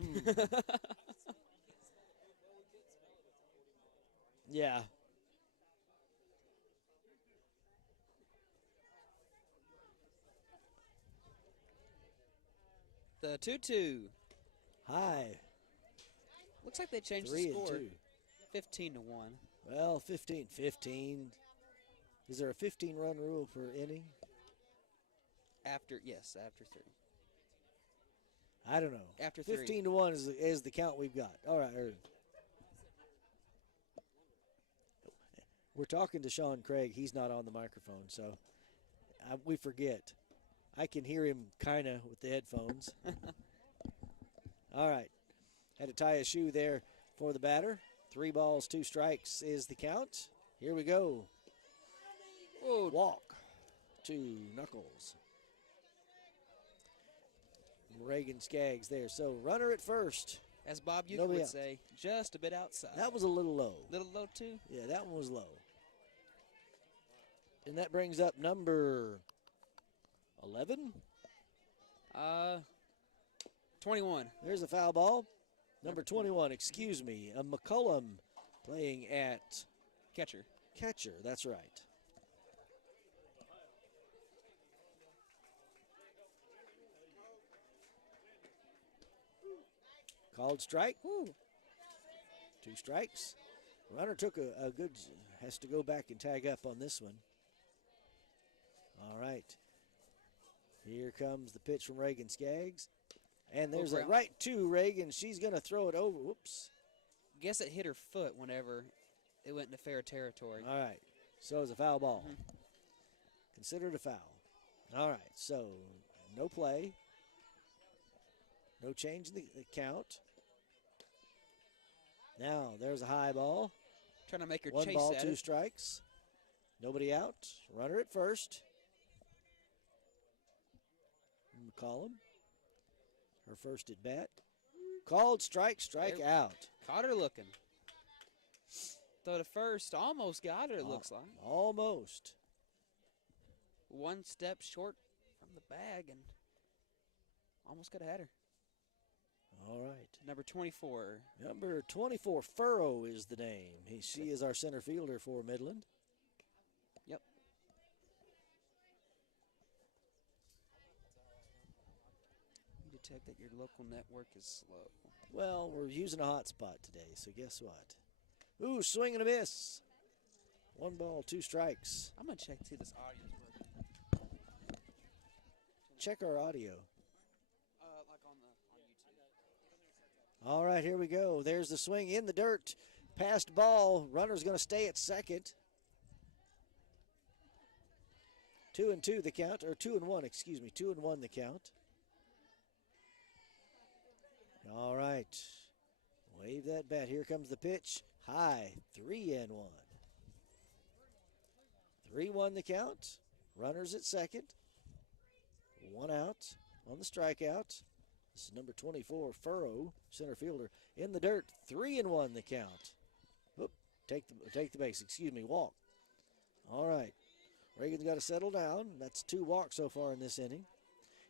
Yeah. The 2-2. High. Looks like they changed 3 the and score. 2. 15-1. Well, 15. Is there a 15-run rule per inning? After 3. I don't know. After 3. 15-1 is the count we've got. All right. We're talking to Sean Craig. He's not on the microphone, so we forget. I can hear him kind of with the headphones. All right. Had to tie a shoe there for the batter. 3 balls, 2 strikes is the count. Here we go. Whoa. Walk to Knuckles. Reagan Skaggs there. So runner at first. As Bob Uecker Nobody would out. say, just a bit outside. That was a little low. Little low, too? Yeah, that one was low. And that brings up number 11. 21. There's a foul ball. Number 21, excuse me. McCullum playing at Catcher. catcher. That's right. Called strike. Woo. 2 strikes. Runner took a good, has to go back and tag up on this one. All right. Here comes the pitch from Reagan Skaggs. And there's a right to Reagan. She's going to throw it over. Whoops. Guess it hit her foot whenever it went into fair territory. All right. So it's a foul ball. Mm-hmm. Considered a foul. All right. So no play. No change in the count. Now there's a high ball. Trying to make her 1 chase ball, at 2 it. strikes. Nobody out. Runner at first. McCollum. Her first at bat. Called strike out. Caught her looking. Throw to first. Almost got her, it looks like. Almost. 1 step short from the bag and almost could have had her. All right. Number 24. Number 24, Furrow is the name. She is our center fielder for Midland. Yep. You detect that your local network is slow. Well, we're using a hotspot today, so guess what? Ooh, swing and a miss. 1 ball, 2 strikes. I'm going to check to see this audio is working. Check our audio. Like on YouTube. All right, here we go. There's the swing in the dirt. Passed ball. Runner's going to stay at second. 2-2 the count, or 2-1, excuse me. 2-1 the count. All right. Wave that bat. Here comes the pitch. High. 3-1. 3-1 the count. Runners at second. 1 out on the strikeout. This is number 24, Furrow, center fielder. In the dirt. 3-1 the count. Oop, take the base. Excuse me. Walk. All right. Reagan's got to settle down. That's 2 walks so far in this inning.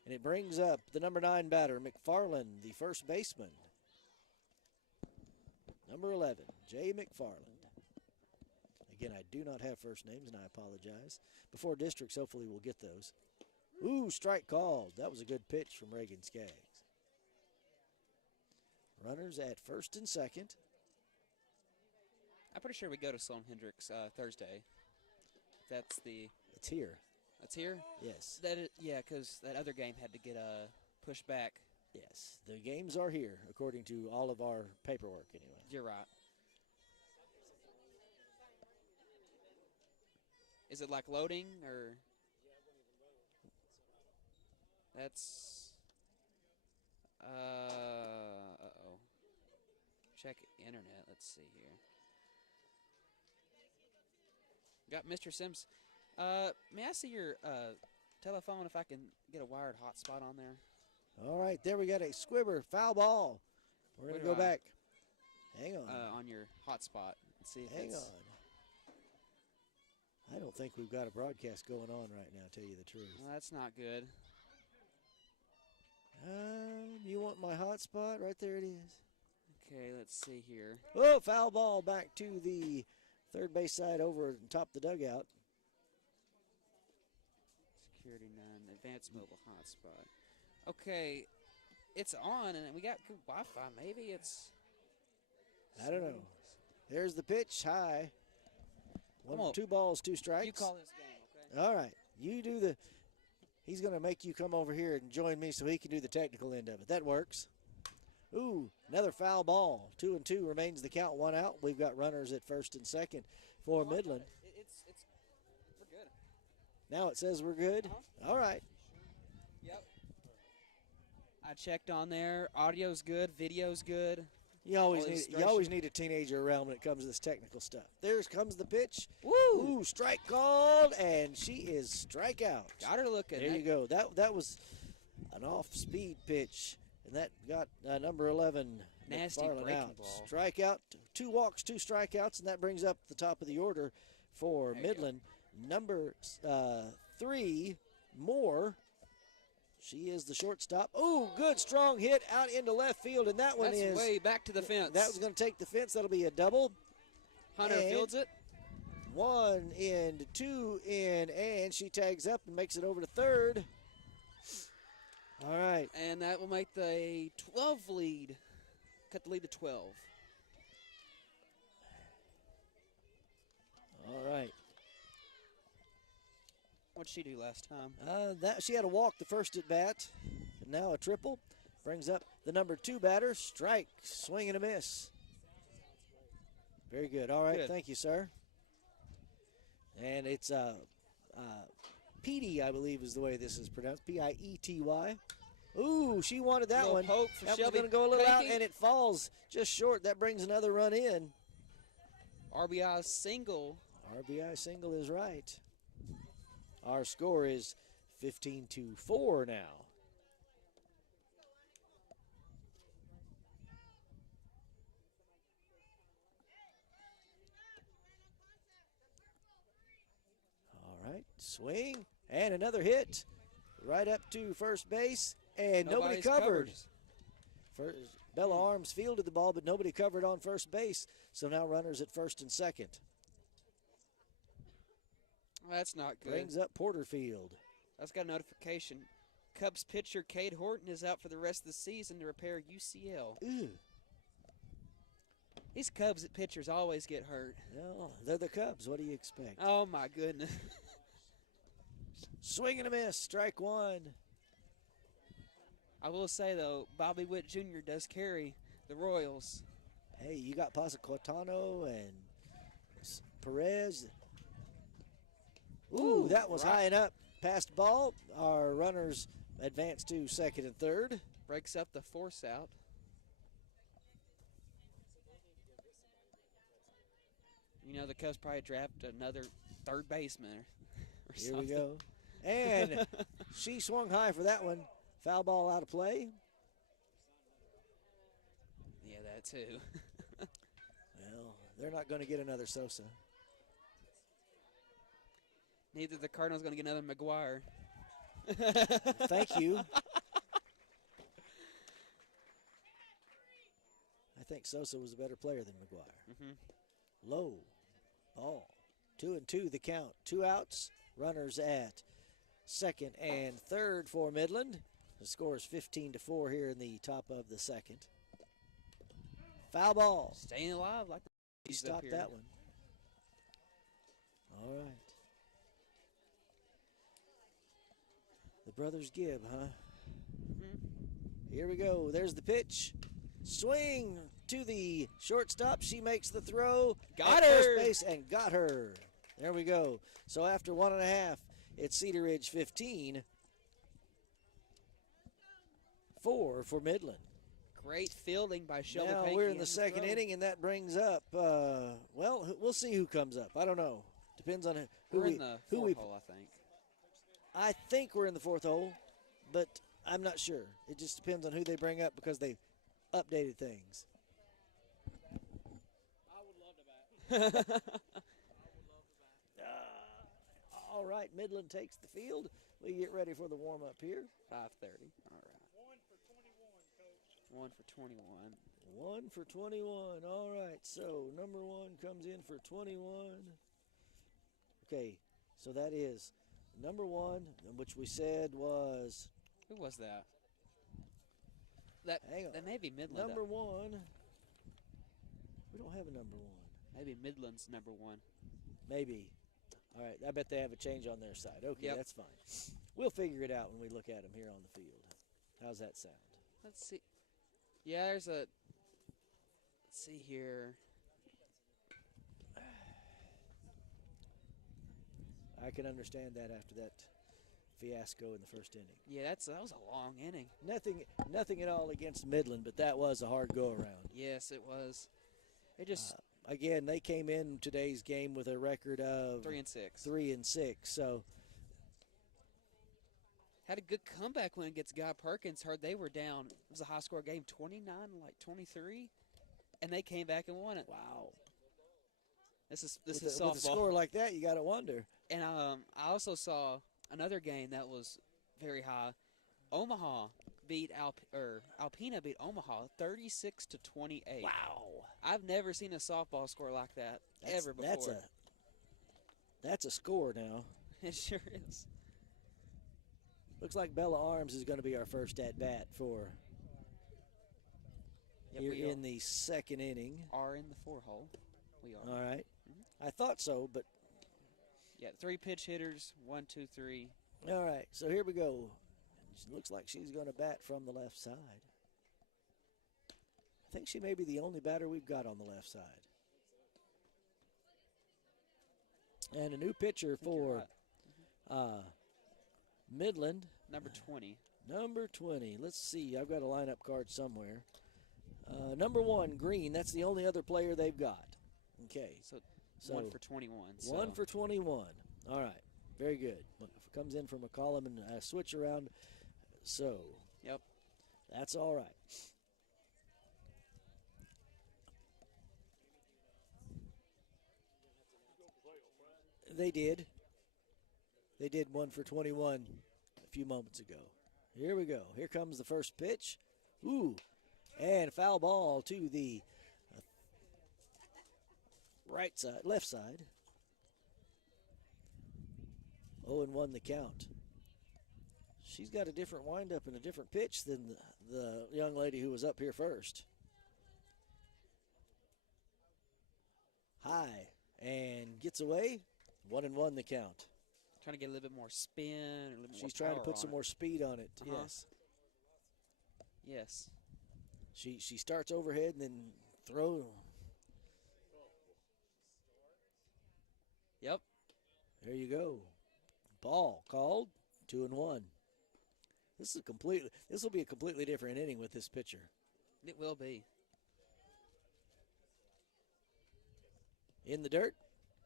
And it brings up the number 9 batter, McFarland, the first baseman. Number 11, Jay McFarland. Again, I do not have first names, and I apologize. Before districts, hopefully we'll get those. Ooh, strike called. That was a good pitch from Reagan Skaggs. Runners at first and second. I'm pretty sure we go to Sloan Hendricks Thursday. That's the... It's here. That's here? Yes. Yeah, because that other game had to get pushed back. Yes. The games are here, according to all of our paperwork, anyway. You're right. Is it like loading, or... That's... Uh-oh. Check internet. Let's see here. Got Mr. Sims. May I see your telephone if I can get a wired hotspot on there? All right, there we got a squibber, foul ball. We're going to go back. Hang on. On your hotspot. Let's see if Hang it's... on. I don't think we've got a broadcast going on right now, to tell you the truth. Well, that's not good. You want my hotspot? Right there it is. Okay, let's see here. Oh, foul ball back to the third base side over on top of the dugout. Security none. Advanced mobile hotspot. Okay. it's on, and we got good Wi-Fi. Maybe it's. I don't know. There's the pitch, high. Two balls, two strikes. You call this game, okay? All right. You do the. He's going to make you come over here and join me so he can do the technical end of it. That works. Ooh, another foul ball. 2-2 remains the count, one out. We've got runners at first and second for Midland. We're good. Now it says we're good. All right. Yep. I checked on there. Audio's good. Video's good. You always need a teenager around when it comes to this technical stuff. There comes the pitch. Woo! Ooh, strike called, and she is strikeout. Got her looking. There you go. That was an off-speed pitch, and that got number 11 Nasty McFarland breaking out. ball. Strikeout, 2 walks, 2 strikeouts, and that brings up the top of the order for Midland. Number 3, Moore. She is the shortstop. Oh, good strong hit out into left field, and that one is way back to the fence. That was going to take the fence. That'll be a double. Hunter fields it. 1 in, 2 in, and she tags up and makes it over to third. All right. And that will make the 12 lead. Cut the lead to 12. All right. What'd she do last time? She had a walk the first at bat, and now a triple. Brings up the number 2 batter. Strike, swing and a miss. Very good. All right, Thank you, sir. And it's Petey, I believe is the way this is pronounced. Piety. Ooh, she wanted that one. Poke for that Shelby. was going to go a little out, and it falls just short. That brings another run in. RBI single. RBI single is right. Our score is 15-4 now. All right, swing, and another hit. Right up to first base, and nobody covered. Bella Arms fielded the ball, but nobody covered on first base. So now runners at first and second. That's not good. Brings up Porterfield. That's got a notification. Cubs pitcher Cade Horton is out for the rest of the season to repair UCL. Ew. These Cubs pitchers always get hurt. No, they're the Cubs. What do you expect? Oh, my goodness. Swing and a miss. Strike 1. I will say, though, Bobby Witt Jr. does carry the Royals. Hey, you got Pasquantano and Perez. Ooh, that was high and up. Past ball. Our runners advance to second and third. Breaks up the force out. You know, the Cubs probably drafted another third baseman or Here something. we go. And she swung high for that one. Foul ball out of play. Yeah, that too. Well, they're not going to get another Sosa. Neither the Cardinals going to get another McGuire. Thank you. I think Sosa was a better player than McGuire. Mm-hmm. Low ball. 2-2 the count. 2 outs. Runners at second and third for Midland. The score is 15-4 here in the top of the second. Foul ball. Staying alive like He stopped that one. All right. The brothers Gibb, huh? Mm-hmm. Here we go. There's the pitch. Swing to the shortstop. She makes the throw. Got at her. First base and got her. There we go. So after 1.5, it's Cedar Ridge 15. 4 for Midland. Great fielding by Shelby. Now Pankey we're in the in second throw. inning, and that brings up, well, we'll see who comes up. I don't know. Depends on who We're we in the who fourth we. hole, I think. I think we're in the 4th hole, but I'm not sure. It just depends on who they bring up because they updated things. I would love to bat. All right, Midland takes the field. We get ready for the warm-up here. 5:30. All right. 1 for 21. 1 for 21. All right, so number 1 comes in for 21. Okay, so that is number 1, which we said was Who was that? Hang on. That may be Midland. Number 1. We don't have a number 1. Maybe Midland's number 1. Maybe. All right. I bet they have a change on their side. Okay, Yep. that's fine. We'll figure it out when we look at them here on the field. How's that sound? Let's see. Yeah, there's a. Let's see here. I can understand that after that fiasco in the first inning. Yeah, that was a long inning. Nothing at all against Midland, but that was a hard go-around. Yes, it was. It just again, they came in today's game with a record of 3-6. 3-6. So had a good comeback win against Guy Perkins. Heard they were down. It was a high-score game, 29-23, and they came back and won it. wow. This is With softball. a score like that, you got to wonder. And I also saw another game that was very high. Omaha beat Alpena beat Omaha 36-28. Wow. I've never seen a softball score like that ever before. That's a score now. It sure is. Looks like Bella Arms is going to be our first at bat for here in the second inning. Are in the 4-hole. We are. All right. I thought so, but yeah, 3 pitch hitters, 1, 2, 3. all right. So here we go. It looks like she's going to bat from the left side. I think she may be the only batter we've got on the left side. And a new pitcher for Midland. Number 20. Number 20. Let's see. I've got a lineup card somewhere. Number 1, Green. That's the only other player they've got. Okay. So 1 for 21. 1 for 21. All right. Very good. Comes in from a column and switch around. So. Yep. That's all right. They did. They did 1 for 21 a few moments ago. Here we go. Here comes the first pitch. Ooh. And foul ball to the right side, left side. 0-1 the count. She's got a different windup and a different pitch than the young lady who was up here first. High and gets away. 1-1 the count. Trying to get a little bit more spin. A little bit She's trying to put some more more speed on it. Uh-huh. Yes. Yes. She starts overhead and then throw. Yep. There you go. Ball called. 2-1. This will be a completely different inning with this pitcher. It will be. In the dirt.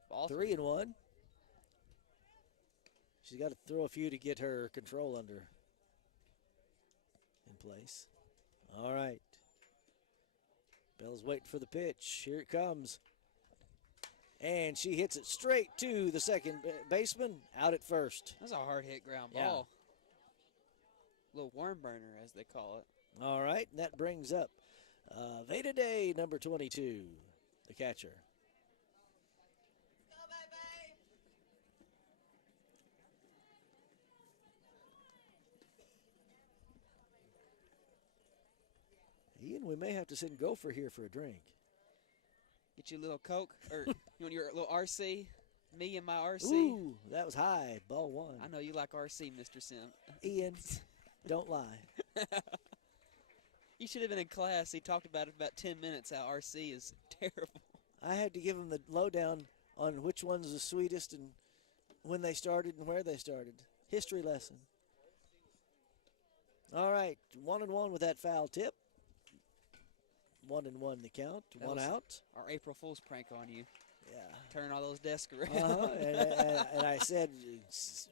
Ball 3-1. She's got to throw a few to get her control in place. All right. Bell's waiting for the pitch. Here it comes. And she hits it straight to the second baseman, out at first. That's a hard hit ground Yeah. ball. Little worm burner, as they call it. All right, and that brings up Veda Day, number 22, the catcher. Ian, we may have to send Gopher here for a drink. Get you a little Coke, or you want your little RC? Me and my RC. Ooh, that was high. Ball 1. I know you like RC, Mr. Sim. Ian, don't lie. You should have been in class. He talked about it for about 10 minutes, how RC is terrible. I had to give him the lowdown on which one's the sweetest and when they started and where they started. History lesson. All right, 1-1 with that foul tip. 1-1 the count. That One was out. Our April Fool's prank on you. Yeah. Turning all those desks around. And I said,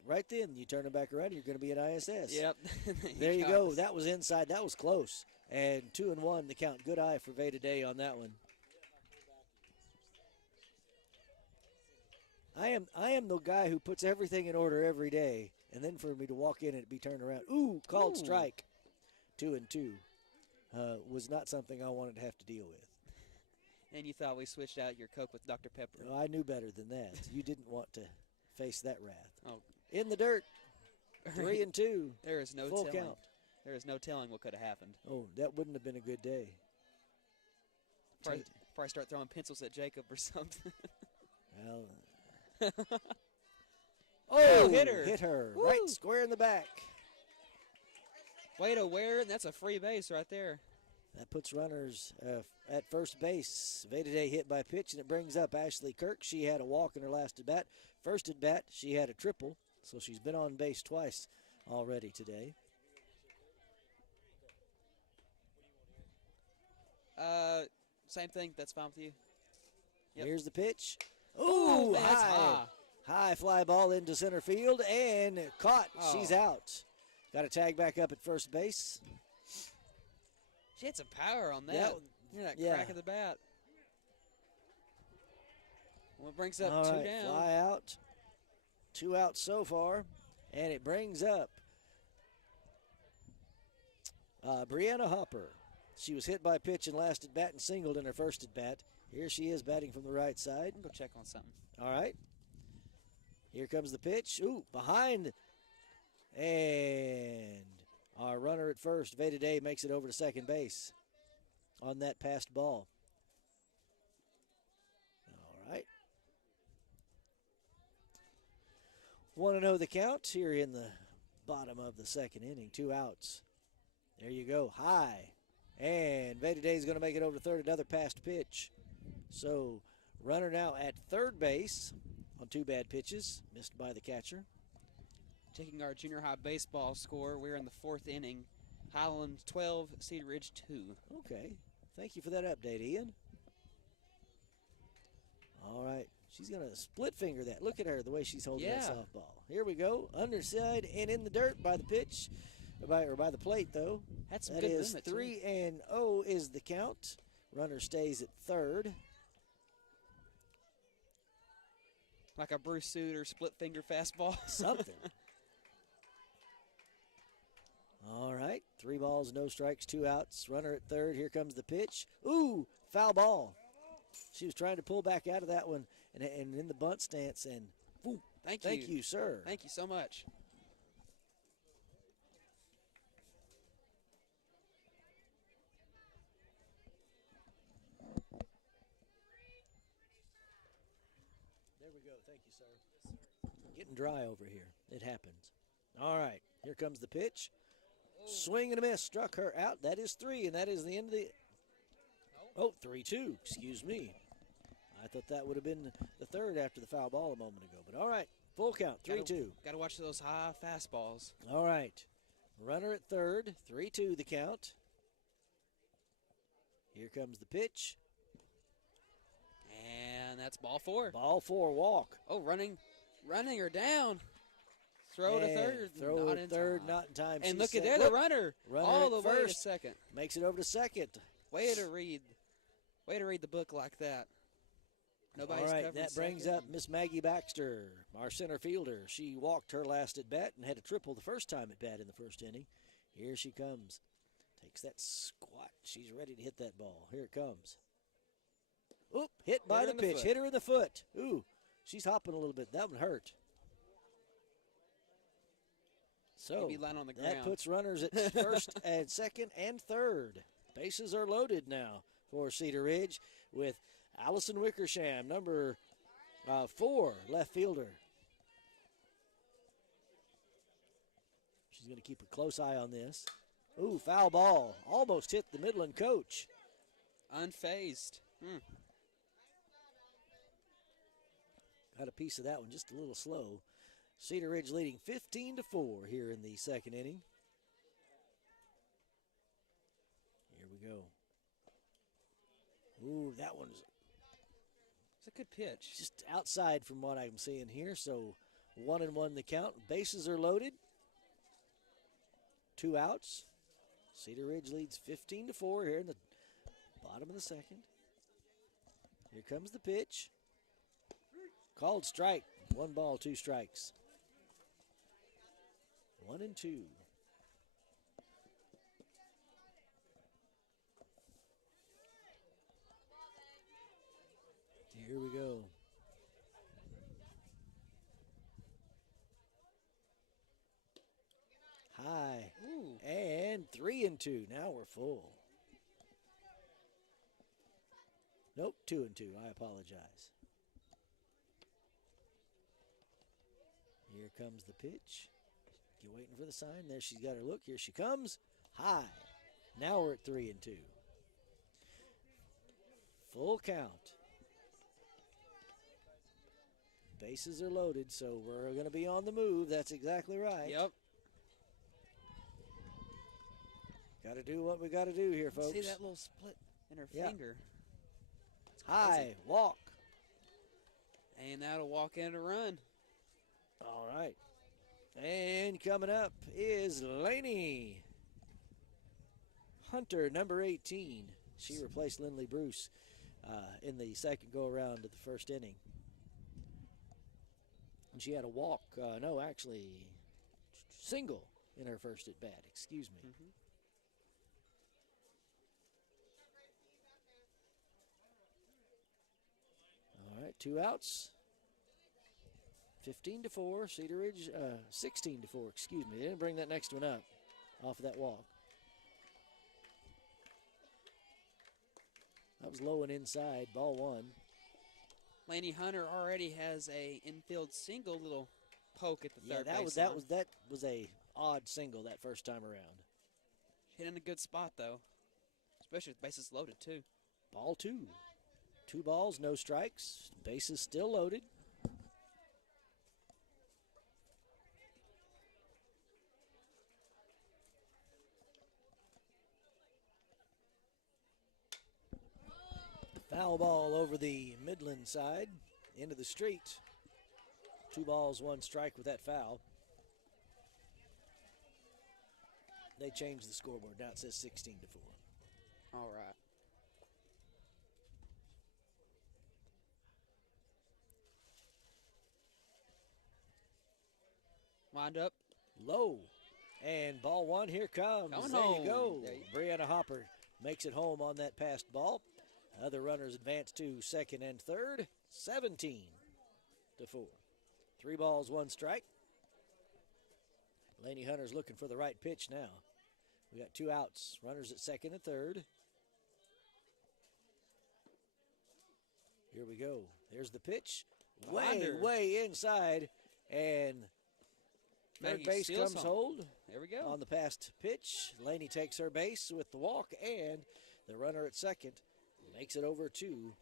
right then, you turn it back around, you're going to be at ISS. Yep. There you go. That was inside. That was close. And 2-1 the count. Good eye for Veda Day on that one. I am the guy who puts everything in order every day, and then for me to walk in and it be turned around. Ooh, called strike. 2-2. Was not something I wanted to have to deal with. And you thought we switched out your Coke with Dr. Pepper. No, I knew better than that. You didn't want to face that wrath. Oh. In the dirt. 3-2. There is no Full telling. count. there is no telling what could have happened. Oh, that wouldn't have been a good day. Probably start throwing pencils at Jacob or something. Well, oh, hit her. Hit her. Woo. Right square in the back. Way to wear it, and that's a free base right there. That puts runners at first base. Veda hit by pitch, and it brings up Ashley Kirk. She had a walk in her last at bat. First at bat, she had a triple, so she's been on base twice already today. Same thing. That's fine with you. Yep. Here's the pitch. Ooh, Ooh, man, that's high. High fly ball into center field and caught. Oh. She's out. Got to tag back up at first base. She had some power on that. Yeah. That Yeah. crack of the bat. Well, it brings up All two right, down. fly out. 2 out so far. And it brings up Brianna Hopper. She was hit by pitch in last at bat and singled in her first at bat. Here she is batting from the right side. I'll go check on something. All right. Here comes the pitch. Ooh, behind. And our runner at first, Veda Day, makes it over to second base on that passed ball. All right. Want to know the count here in the bottom of the second inning. 2 outs. There you go. High. And Veda Day is going to make it over to third. Another passed pitch. So runner now at third base on 2 bad pitches, missed by the catcher. Taking our junior high baseball score, we're in the 4th inning. Highland 12, Cedar Ridge 2. Okay. Thank you for that update, Ian. All right. She's going to split finger that. Look at her, the way she's holding that softball. Here we go. Underside and in the dirt by the pitch. By the plate, though. That's some that good is movement, 3-0 is the count. Runner stays at third. Like a Bruce Suter split finger fastball. Something. All right. 3 balls, no strikes, 2 outs. Runner at third. Here comes the pitch. Ooh, foul ball. She was trying to pull back out of that one and in the bunt stance. And boom. Thank you, sir. Thank you so much. There we go. Thank you, sir. Getting dry over here. It happens. All right. Here comes the pitch. Swing and a miss. Struck her out. That is 3, and that is the end of the... Oh, 3-2. Excuse me. I thought that would have been the third after the foul ball a moment ago. But all right. Full count. 3-2. Got to watch those high fastballs. All right. Runner at third. 3-2 the count. Here comes the pitch. And that's ball 4. Ball 4, walk. Oh, running her down. Throw to third. Throw not to in third, time. not in time. And She's look at set. that, the runner all the at way to first. second. Makes it over to second. Way to read the book like that. Nobody's all right, covering that brings second. up Miss Maggie Baxter, our center fielder. She walked her last at bat and had a triple the first time at bat in the first inning. Here she comes. Takes that squat. She's ready to hit that ball. Here it comes. Oop, hit by the pitch. Hit her in the foot. Ooh, she's hopping a little bit. That one hurt. So Maybe line on the that ground. puts runners at first and second and third. Bases are loaded now for Cedar Ridge with Allison Wickersham, number 4, left fielder. She's going to keep a close eye on this. Ooh, foul ball. Almost hit the Midland coach. Unfazed. Got a piece of that one, just a little slow. Cedar Ridge leading 15-4 here in the second inning. Here we go. Ooh, that one's It's a good pitch. just outside from what I'm seeing here. So 1-1 the count. Bases are loaded. 2 outs. Cedar Ridge leads 15-4 here in the bottom of the second. Here comes the pitch. Called strike. 1 ball, 2 strikes. 1-2. Here we go. High. Ooh. And And 3-2. Now we're full. Nope, 2-2. I apologize. Here comes the pitch. You're waiting for the sign. There she's got her look. Here she comes. High. Now we're at 3-2. Full count. Bases are loaded, so we're going to be on the move. That's exactly right. Yep. Got to do what we got to do here, folks. See that little split in her finger? High, walk. And that'll walk in a run. All right. And coming up is Laney Hunter, number 18. She replaced Lindley Bruce in the second go-around of the first inning. And she had a walk, single in her first at-bat, excuse me. Mm-hmm. All right, 2 outs. 15-4, Cedar Ridge, 16-4, excuse me. They didn't bring that next one up off of that walk. That was low and inside, ball 1. Laney Hunter already has a infield single little poke at the third base. That was a odd single that first time around. Hit in a good spot though, especially with bases loaded too. Ball 2. 2 balls, no strikes. Bases still loaded. Foul ball over the Midland side, into the street. 2 balls, 1 strike with that foul. They changed the scoreboard. Now it says 16-4. All right. Wind up. Low. And ball 1, here comes. Coming there home. You go. There Brianna Hopper makes it home on that passed ball. Other runners advance to second and third. 17-4. 3 balls, 1 strike. Laney Hunter's looking for the right pitch now. We got 2 outs. Runners at second and third. Here we go. There's the pitch. Way inside. And third base comes hold. There we go. On the passed pitch. Laney takes her base with the walk, and the runner at second makes it over to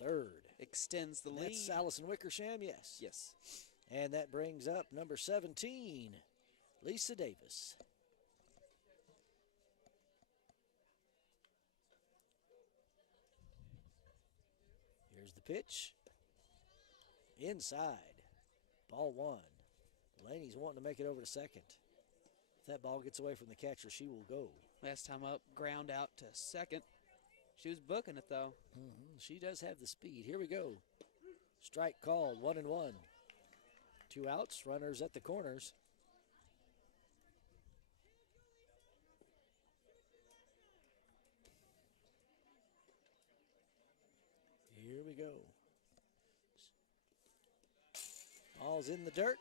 third. Extends the lead. That's Allison Wickersham, yes. Yes. And that brings up number 17, Lisa Davis. Here's the pitch. Inside. Ball 1. Laney's wanting to make it over to second. If that ball gets away from the catcher, she will go. Last time up, ground out to second. She was booking it, though. She does have the speed. Here we go. Strike called, 1-1. 2 outs, runners at the corners. Here we go. Ball's in the dirt.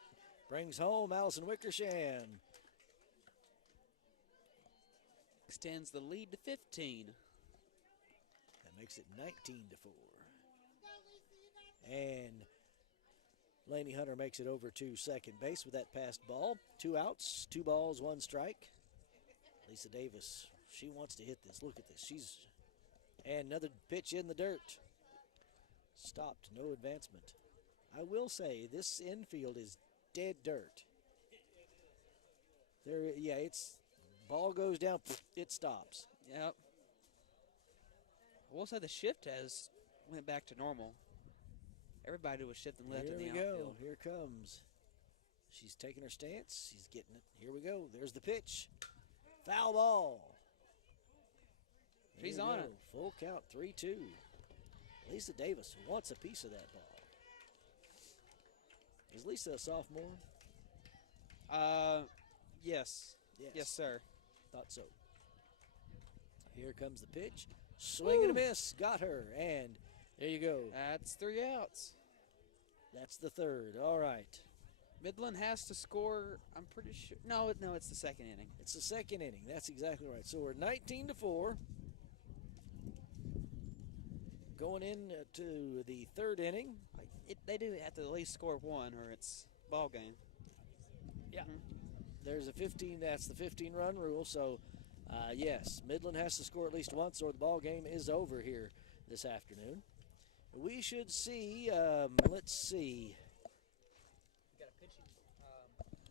Brings home Allison Wickersham. Extends the lead to 15. That makes it 19-4. And Laney Hunter makes it over to second base with that passed ball. 2 outs, 2 balls, 1 strike. Lisa Davis, she wants to hit this. Look at this. And another pitch in the dirt. Stopped, no advancement. I will say this infield is dead dirt. It's ball goes down, it stops. Yep. I will say the shift has went back to normal. Everybody was shifting left in the outfield. Here we go. Here comes. She's taking her stance. She's getting it. Here we go. There's the pitch. Foul ball. She's on it. Full count, 3-2. Lisa Davis wants a piece of that ball. Is Lisa a sophomore? Yes. Yes, sir. Thought so. Here comes the pitch. Swing and a miss. Got her. And there you go. That's 3 outs. That's the third. All right. Midland has to score, I'm pretty sure. No, it's the second inning. It's the second inning. That's exactly right. So we're 19-4. Going into the third inning. They do have to at least score one, or it's ball game. Yeah. There's a 15. That's the 15-run rule. So, yes, Midland has to score at least once, or the ball game is over here this afternoon. We should see. Let's see.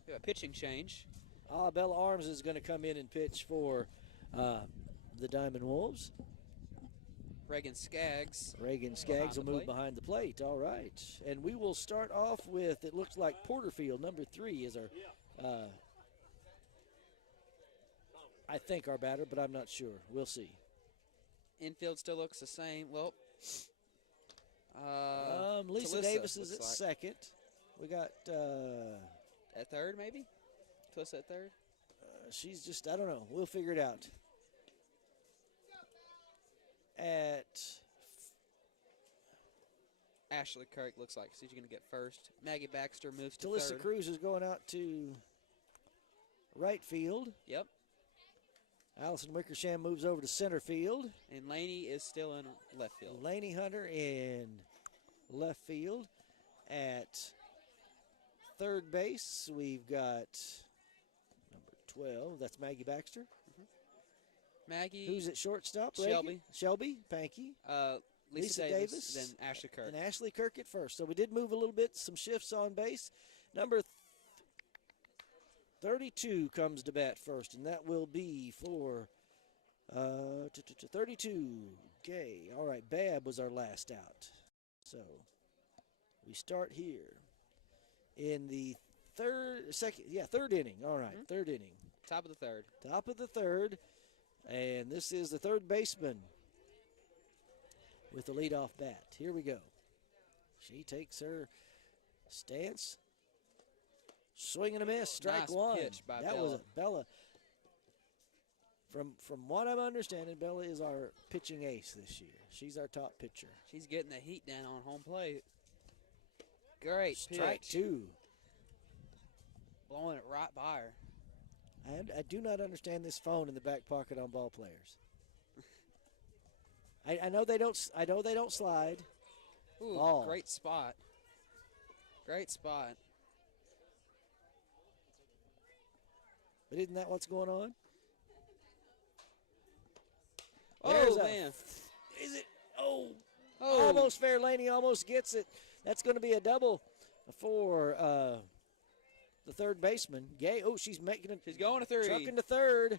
We got a pitching change. Bella Arms is going to come in and pitch for the Diamond Wolves. Reagan Skaggs. Reagan Skaggs will move behind the plate. All right. And we will start off with, it looks like Porterfield, number 3, is our, I think our batter, but I'm not sure. We'll see. Infield still looks the same. Well, Lisa Davis is at second. We got at third, maybe? Talissa at third? She's just, I don't know. We'll figure it out. At Ashley Kirk looks like she's going to get first. Maggie Baxter moves to Talissa third. Cruz is going out to right field. Yep. Allison Wickersham moves over to center field. And Laney is still in left field. Laney Hunter in left field. At third base, we've got number 12. That's Maggie Baxter. Maggie. Who's at shortstop? Shelby. Shelby, Pankey. Lisa Davis, then Ashley Kirk. And Ashley Kirk at first. So we did move a little bit, some shifts on base. Number 32 comes to bat first, and that will be for 32, Gay. All right, Babb was our last out. So we start here in the third inning. All right, third inning. Top of the third. Top of the third. And this is the third baseman with the leadoff bat. Here we go. She takes her stance. Swing and a miss. Strike one. Pitch by that Bella. Was a Bella. From what I'm understanding, Bella is our pitching ace this year. She's our top pitcher. She's getting the heat down on home plate. Great Strike pitch. two. Blowing it right by her. I do not understand this phone in the back pocket on ball players. I know they don't. I know they don't slide. Ooh, ball. Great spot. Great spot. But isn't that what's going on? Oh, man. Is it? Oh. Almost fair. Laney almost gets it. That's going to be a double for the third baseman. Gay. Oh, she's making it. She's going to third. Trucking to third.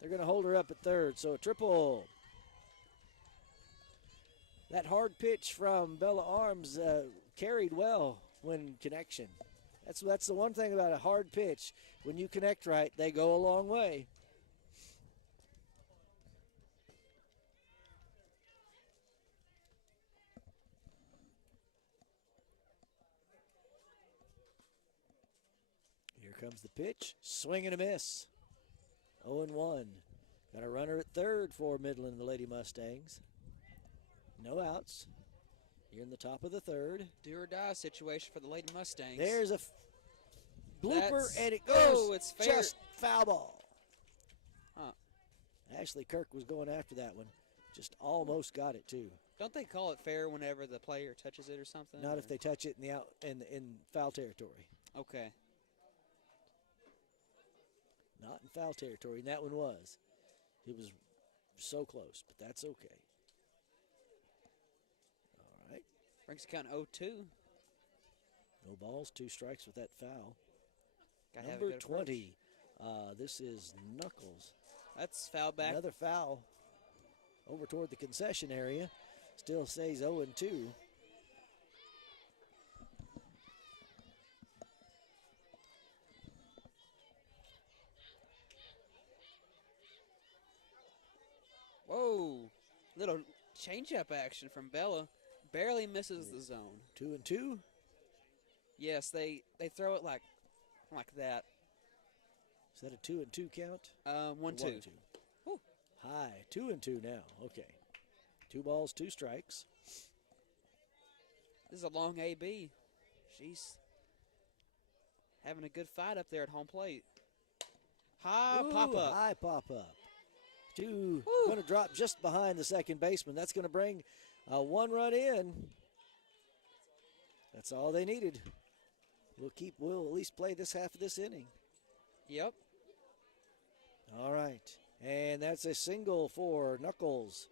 They're going to hold her up at third. So a triple. That hard pitch from Bella Arms carried well when connection. That's the one thing about a hard pitch. When you connect right, they go a long way. Here comes the pitch. Swing and a miss. 0-1. Got a runner at third for Midland, the Lady Mustangs. No outs. You're in the top of the third. Do or die situation for the Lady Mustangs. There's a blooper, and it goes. Oh, it's fair. Just foul ball. Huh. Ashley Kirk was going after that one. Just almost got it, too. Don't they call it fair whenever the player touches it or something? Not if they touch it in foul territory. Okay. Not in foul territory, and that one was. It was so close, but that's okay. All right. Brings the count 0-2. No balls, 2 strikes with that foul. Gotta have a Number good approach. 20. This is Knuckles. That's foul back. Another foul over toward the concession area. Still stays 0-2. Whoa. Little change-up action from Bella. Barely misses the zone. 2-2. Yes, they throw it like that. Is that a 2-2 count? 1-2. Whew. High. 2-2 now. Okay. 2 balls, 2 strikes. This is a long AB. She's having a good fight up there at home plate. High pop up. High pop up. Two going to drop just behind the second baseman. That's going to bring a 1 run in. That's all they needed. We'll at least play this half of this inning. Yep. All right. And that's a single for Knuckles.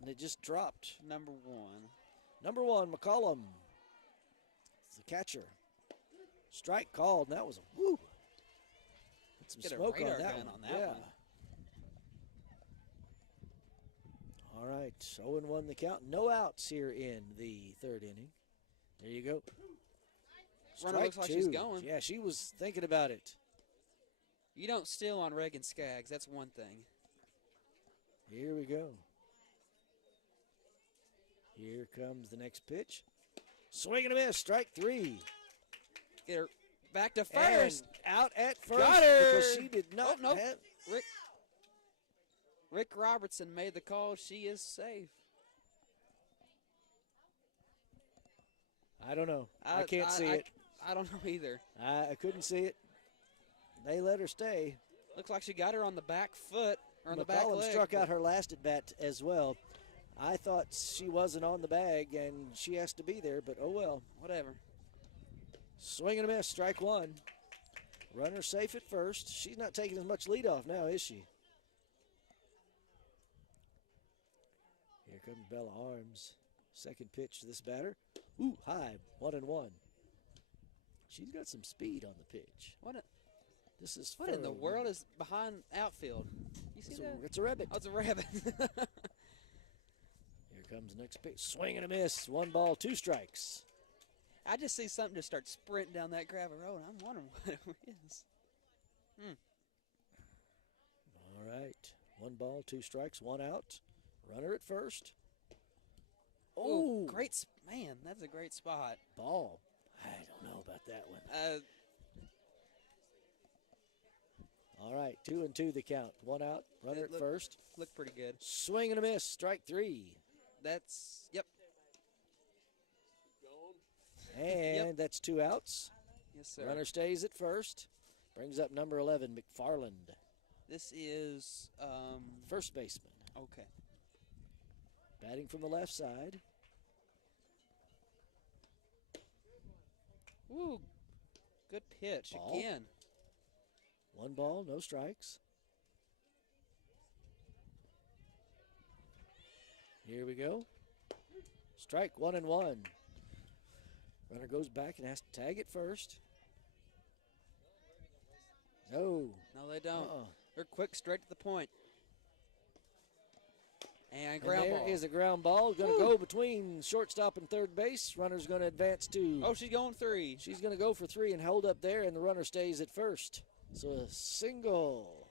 And it just dropped. Number 1. Number 1, McCollum. It's the catcher. Strike called, and that was a woo. Some Get smoke a radar on that gun one. on that one. All right, 0-1 the count. No outs here in the third inning. There you go. Runner Strike looks like 2. she's going. Yeah, she was thinking about it. You don't steal on Reagan Skaggs. That's one thing. Here we go. Here comes the next pitch. Swing and a miss. Strike 3. Get her back to first. And out at first. Got her. Because she did not nope. have. Rick Robertson made the call. She is safe. I don't know. I can't see it. I don't know either. I couldn't see it. They let her stay. Looks like she got her on the back foot or on the back McCollum leg. struck out her last at bat as well. I thought she wasn't on the bag and she has to be there, but oh well. Whatever. Swing and a miss, strike 1. Runner safe at first. She's not taking as much lead off now, is she? Here comes Bella Arms. Second pitch to this batter. Ooh, high, 1-1. She's got some speed on the pitch. This is what in the world is behind outfield? You see that? It's a rabbit. Oh, it's a rabbit. Here comes the next pitch. Swing and a miss. 1 ball, 2 strikes. I just see something just start sprinting down that gravel road. I'm wondering what it is. All right. 1 ball, 2 strikes, 1 out. Runner at first. Oh, great. Man, that's a great spot. Ball. I don't know about that one. All right, 2-2 the count. 1 out, runner at first. Looked pretty good. Swing and a miss, strike 3. Yep. And that's 2 outs. Yes, sir. Runner stays at first. Brings up number 11, McFarland. This is first baseman. Okay. Batting from the left side. Ooh, good pitch Ball. again. 1 ball, no strikes. Here we go. Strike 1-1. Runner goes back and has to tag it first. No. No, they don't. They're quick, straight to the point. And ground there ball. is a ground ball. Going to go between shortstop and third base. Runner's going to advance to. Oh, she's going 3. She's going to go for 3 and hold up there, and the runner stays at first. So a single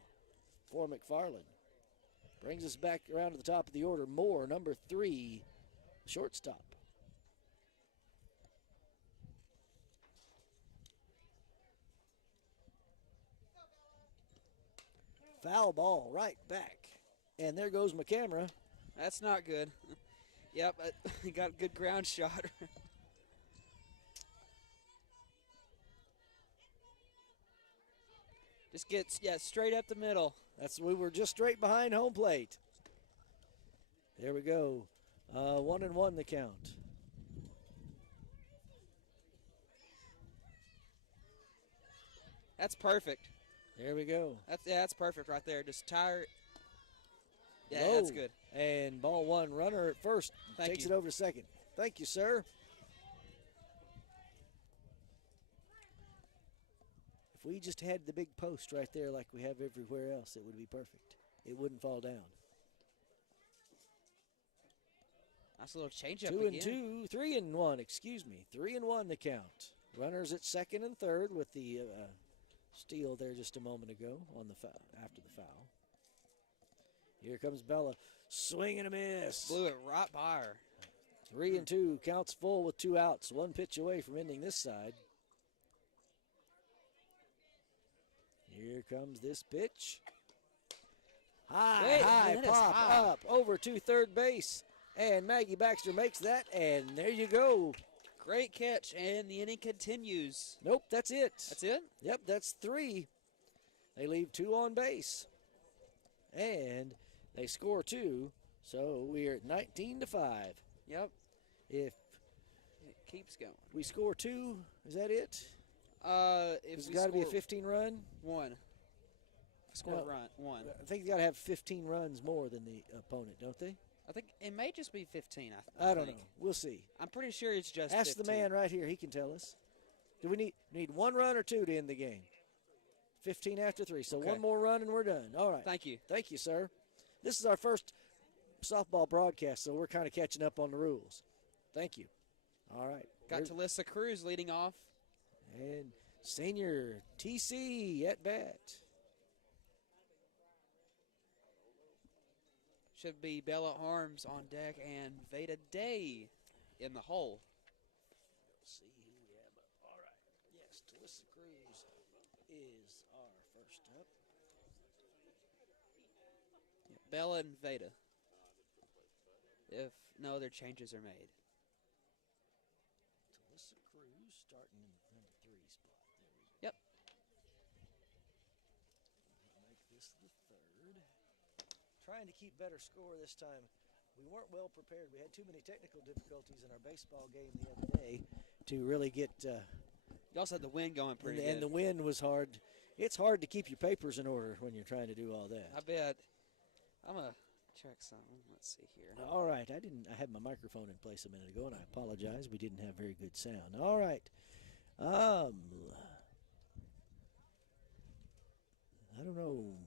for McFarland. Brings us back around to the top of the order. Moore, number 3, shortstop. Foul ball right back. And there goes my camera. That's not good. Yep, he got a good ground shot. Just gets straight up the middle. We were just straight behind home plate. There we go. 1-1 the count. That's perfect. There we go. That's perfect right there. Just tire. Yeah, Low. that's good. And ball 1, runner at first. Takes it over to second. Thank you, sir. If we just had the big post right there like we have everywhere else, it would be perfect. It wouldn't fall down. Nice little change up 2-2, 3-1, excuse me. 3-1 the count. Runners at second and third with the steal there just a moment ago on the after the foul. Here comes Bella. Swing and a miss. Blew it right by her. 3-2, counts full with 2 outs. 1 pitch away from ending this side. Here comes this pitch. High pop up over to third base. And Maggie Baxter makes that, and there you go. Great catch, and the inning continues. Nope, that's it. That's it? Yep, that's 3. They leave 2 on base. And they score 2, so we're at 19-5. Yep. If it keeps going, we score 2, is that it? If it's got to be a 15 run? 1. Score run 1. I think they got to have 15 runs more than the opponent, don't they? I think it may just be 15. I don't know. We'll see. I'm pretty sure it's just Ask 15. the man right here. He can tell us. Do we need 1 run or 2 to end the game? 15 after 3. So Okay. 1 more run and we're done. All right. Thank you. Thank you, sir. This is our first softball broadcast, so we're kind of catching up on the rules. Thank you. All right. Got Talissa Cruz leading off. And senior TC at bat. Should be Bella Arms on deck and Veda Day in the hole. Let's see who we have up. All right. Yes, Talissa Cruz is our first up. Yeah, Bella and Veda. If no other changes are made. Talissa Cruz starting in the number 3 spot. There we go. Yep. Make this the 3rd. Trying to keep better score this time. We weren't well prepared. We had too many technical difficulties in our baseball game the other day to really get. You also had the wind going pretty good. And the wind was hard. It's hard to keep your papers in order when you're trying to do all that. I bet. I'm going to check something. Let's see here. All right. I had my microphone in place a minute ago, and I apologize. We didn't have very good sound. All right. I don't know.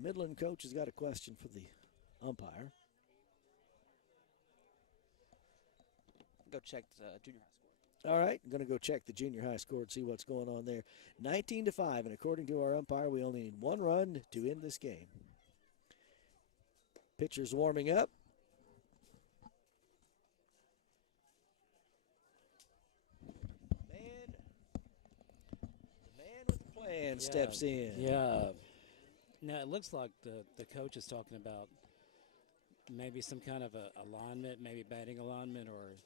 Midland coach has got a question for the umpire. Go check the junior high score. All right, I'm going to go check the junior high score and see what's going on there. 19-5, and according to our umpire, we only need 1 run to end this game. Pitcher's warming up. The man with the plan steps in. Yeah. Now, it looks like the coach is talking about maybe some kind of a alignment, maybe batting alignment, or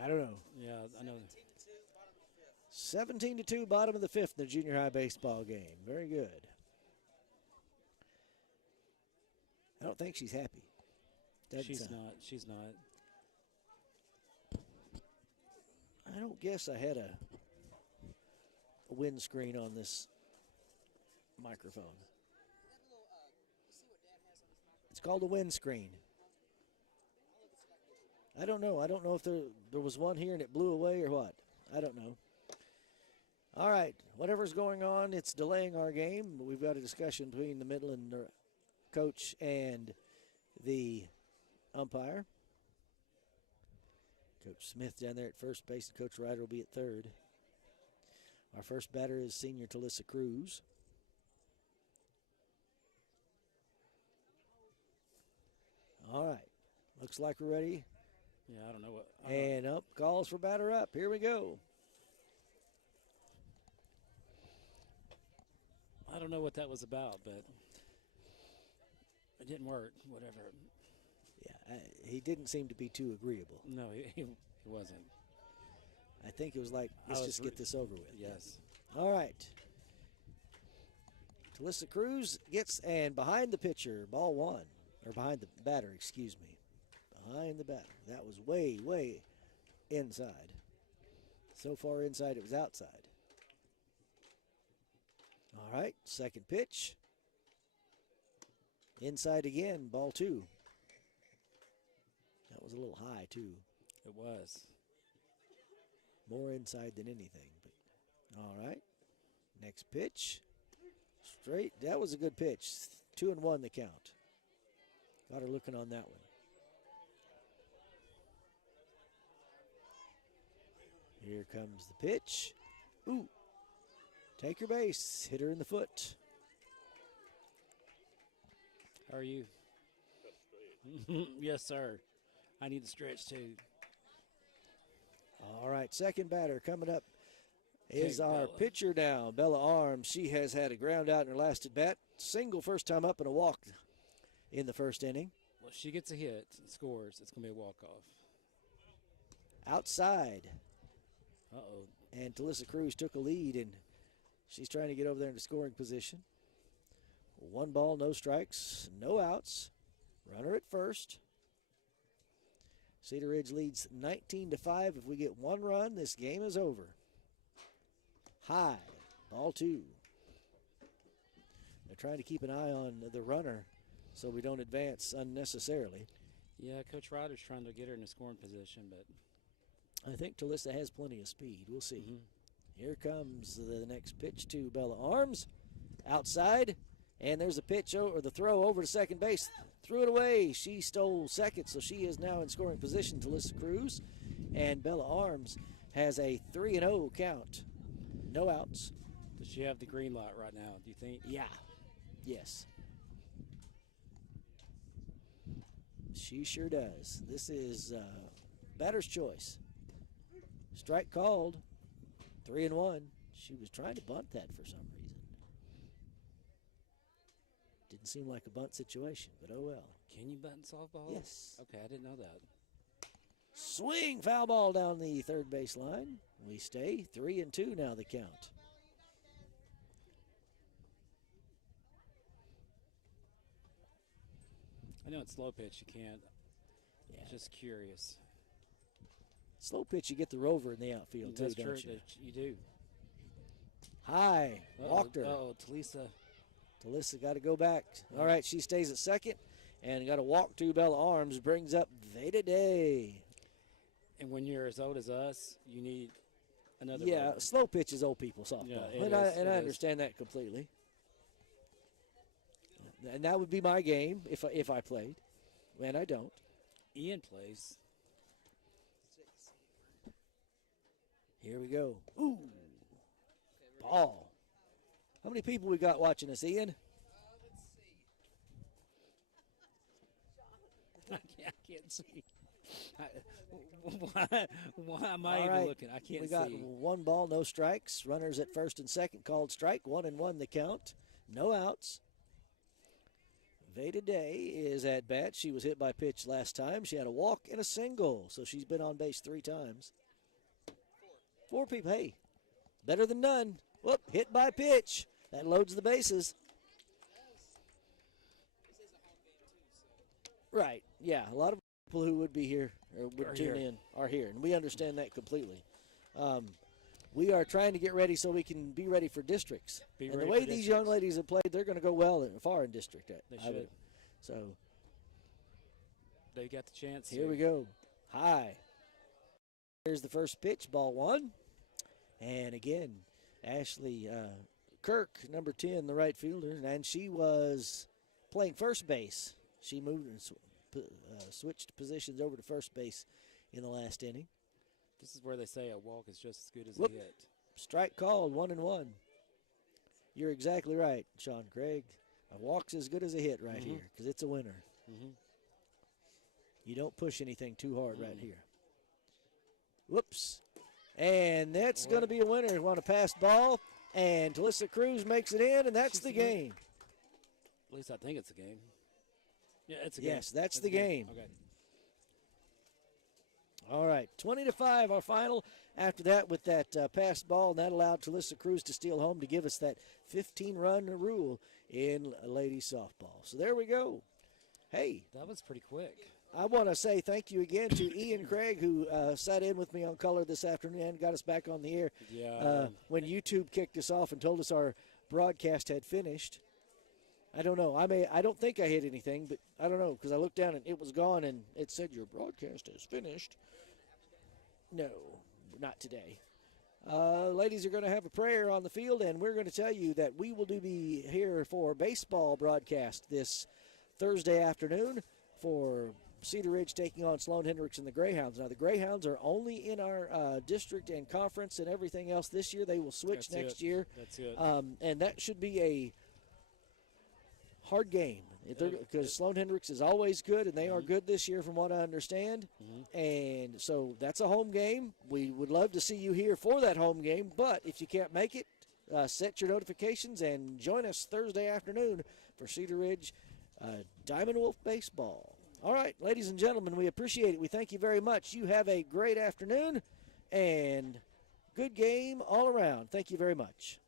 I don't know. yeah, I know. 17-2, bottom of the 5th in the junior high baseball game. Very good. I don't think she's happy. She's not. She's not. I don't guess I had a windscreen on this microphone. It's called a windscreen. I don't know. I don't know if there was one here and it blew away or what. I don't know. All right. Whatever's going on, it's delaying our game. But we've got a discussion between the Midland coach and the umpire. Coach Smith down there at first base, and Coach Ryder will be at third. Our first batter is senior Talissa Cruz. All right. Looks like we're ready. Yeah, I don't know what. And up, calls for batter up. Here we go. I don't know what that was about, but it didn't work. Whatever. Yeah, he didn't seem to be too agreeable. No, he wasn't. I think it was like, let's just get this over with. Yes. All right. Talissa Cruz gets, and behind the pitcher, ball 1. Or behind the batter, excuse me. Behind the batter. That was way, way inside. So far inside, it was outside. All right, second pitch. Inside again, ball 2. That was a little high, too. It was. More inside than anything. But all right. Next pitch. Straight. That was a good pitch. 2-1 the count. Got her looking on that one. Here comes the pitch. Ooh. Take her base. Hit her in the foot. How are you? Yes, sir. I need to stretch too. All right, second batter coming up is Take our Bella. pitcher now, Bella Arms. She has had a ground out in her last at bat. Single first time up and a walk in the first inning. Well, she gets a hit and scores. It's going to be a walk-off. outside. Uh-oh. And Talissa Cruz took a lead, and she's trying to get over there into scoring position. 1 ball, no strikes, no outs. Runner at first. Cedar Ridge leads 19-5. If we get 1 run, this game is over. High, ball 2. They're trying to keep an eye on the runner so we don't advance unnecessarily. Yeah, Coach Ryder's trying to get her in a scoring position, but I think Talissa has plenty of speed. We'll see. Mm-hmm. Here comes the next pitch to Bella Arms. Outside, and there's a pitch or the throw over to second base. Threw it away. She stole second, so she is now in scoring position, Talissa Cruz. And Bella Arms has a 3-0 count. No outs. Does she have the green light right now, do you think? Yeah. Yes. She sure does. This is batter's choice. Strike called. 3-1. She was trying to bunt that for some reason. Didn't seem like a bunt situation, but oh well. Can you bunt softball? Yes. Okay, I didn't know that. Swing, foul ball down the third base line. We stay 3-2 now, the count. I know it's slow pitch, you can't. Yeah. Just curious. Slow pitch, you get the rover in the outfield too, That's don't true. you? You do. High, walked her. Oh, Talissa. Talissa got to go back. All right, she stays at second and got to walk to Bella Arms, brings up Veda Day. And when you're as old as us, you need another. Yeah, rover. slow pitch is old people softball. Yeah, and it I is. understand that completely. And that would be my game if I played, and I don't. Ian plays. Here we go. Ooh, ball. How many people we got watching us, Ian? I can't see. Why am I All even right. looking? I can't We got see. 1 ball, no strikes. Runners at first and second called strike. 1-1 the count. No outs. Veda Day is at bat. She was hit by pitch last time. She had a walk and a single, so she's been on base 3 times. 4 people. Hey, better than none. Whoop, hit by pitch. That loads the bases. Right. Yeah, a lot of people who would be here or would tune in are here, and we understand that completely. We are trying to get ready so we can be ready for districts. And the way these young ladies have played, they're going to go well and far in district. They should. So They got the chance. here we go. High. Here's the first pitch, ball 1. And again, Ashley Kirk, number 10, the right fielder, and she was playing first base. She moved and switched positions over to first base in the last inning. This is where they say a walk is just as good as Whoop. a hit. Strike called, 1-1. You're exactly right, Sean Craig. A walk's as good as a hit right here because it's a winner. Mm-hmm. You don't push anything too hard right here. Whoops. And that's going to be a winner. Want a passed ball, and Talissa Cruz makes it in, and that's the game. At least I think it's a game. Yeah, it's a game. Yes, that's the game. Okay. All right, 20-5, our final. After that, with that passed ball, and that allowed Talissa Cruz to steal home to give us that 15-run rule in ladies softball. So there we go. Hey. That was pretty quick. I want to say thank you again to Ian Craig, who sat in with me on color this afternoon and got us back on the air. Yeah. When YouTube kicked us off and told us our broadcast had finished. I don't know. I don't think I hit anything, but I don't know because I looked down and it was gone and it said your broadcast is finished. No, not today. Ladies are going to have a prayer on the field, and we're going to tell you that we will be here for baseball broadcast this Thursday afternoon for Cedar Ridge taking on Sloan Hendricks and the Greyhounds. Now, the Greyhounds are only in our district and conference and everything else this year. They will switch next year. That's it. And that should be a hard game because Sloan Hendricks is always good, and they are good this year from what I understand. And so that's a home game. We would love to see you here for that home game, but if you can't make it, set your notifications and join us Thursday afternoon for Cedar Ridge Diamond Wolf Baseball. All right, ladies and gentlemen, we appreciate it. We thank you very much. You have a great afternoon and good game all around. Thank you very much.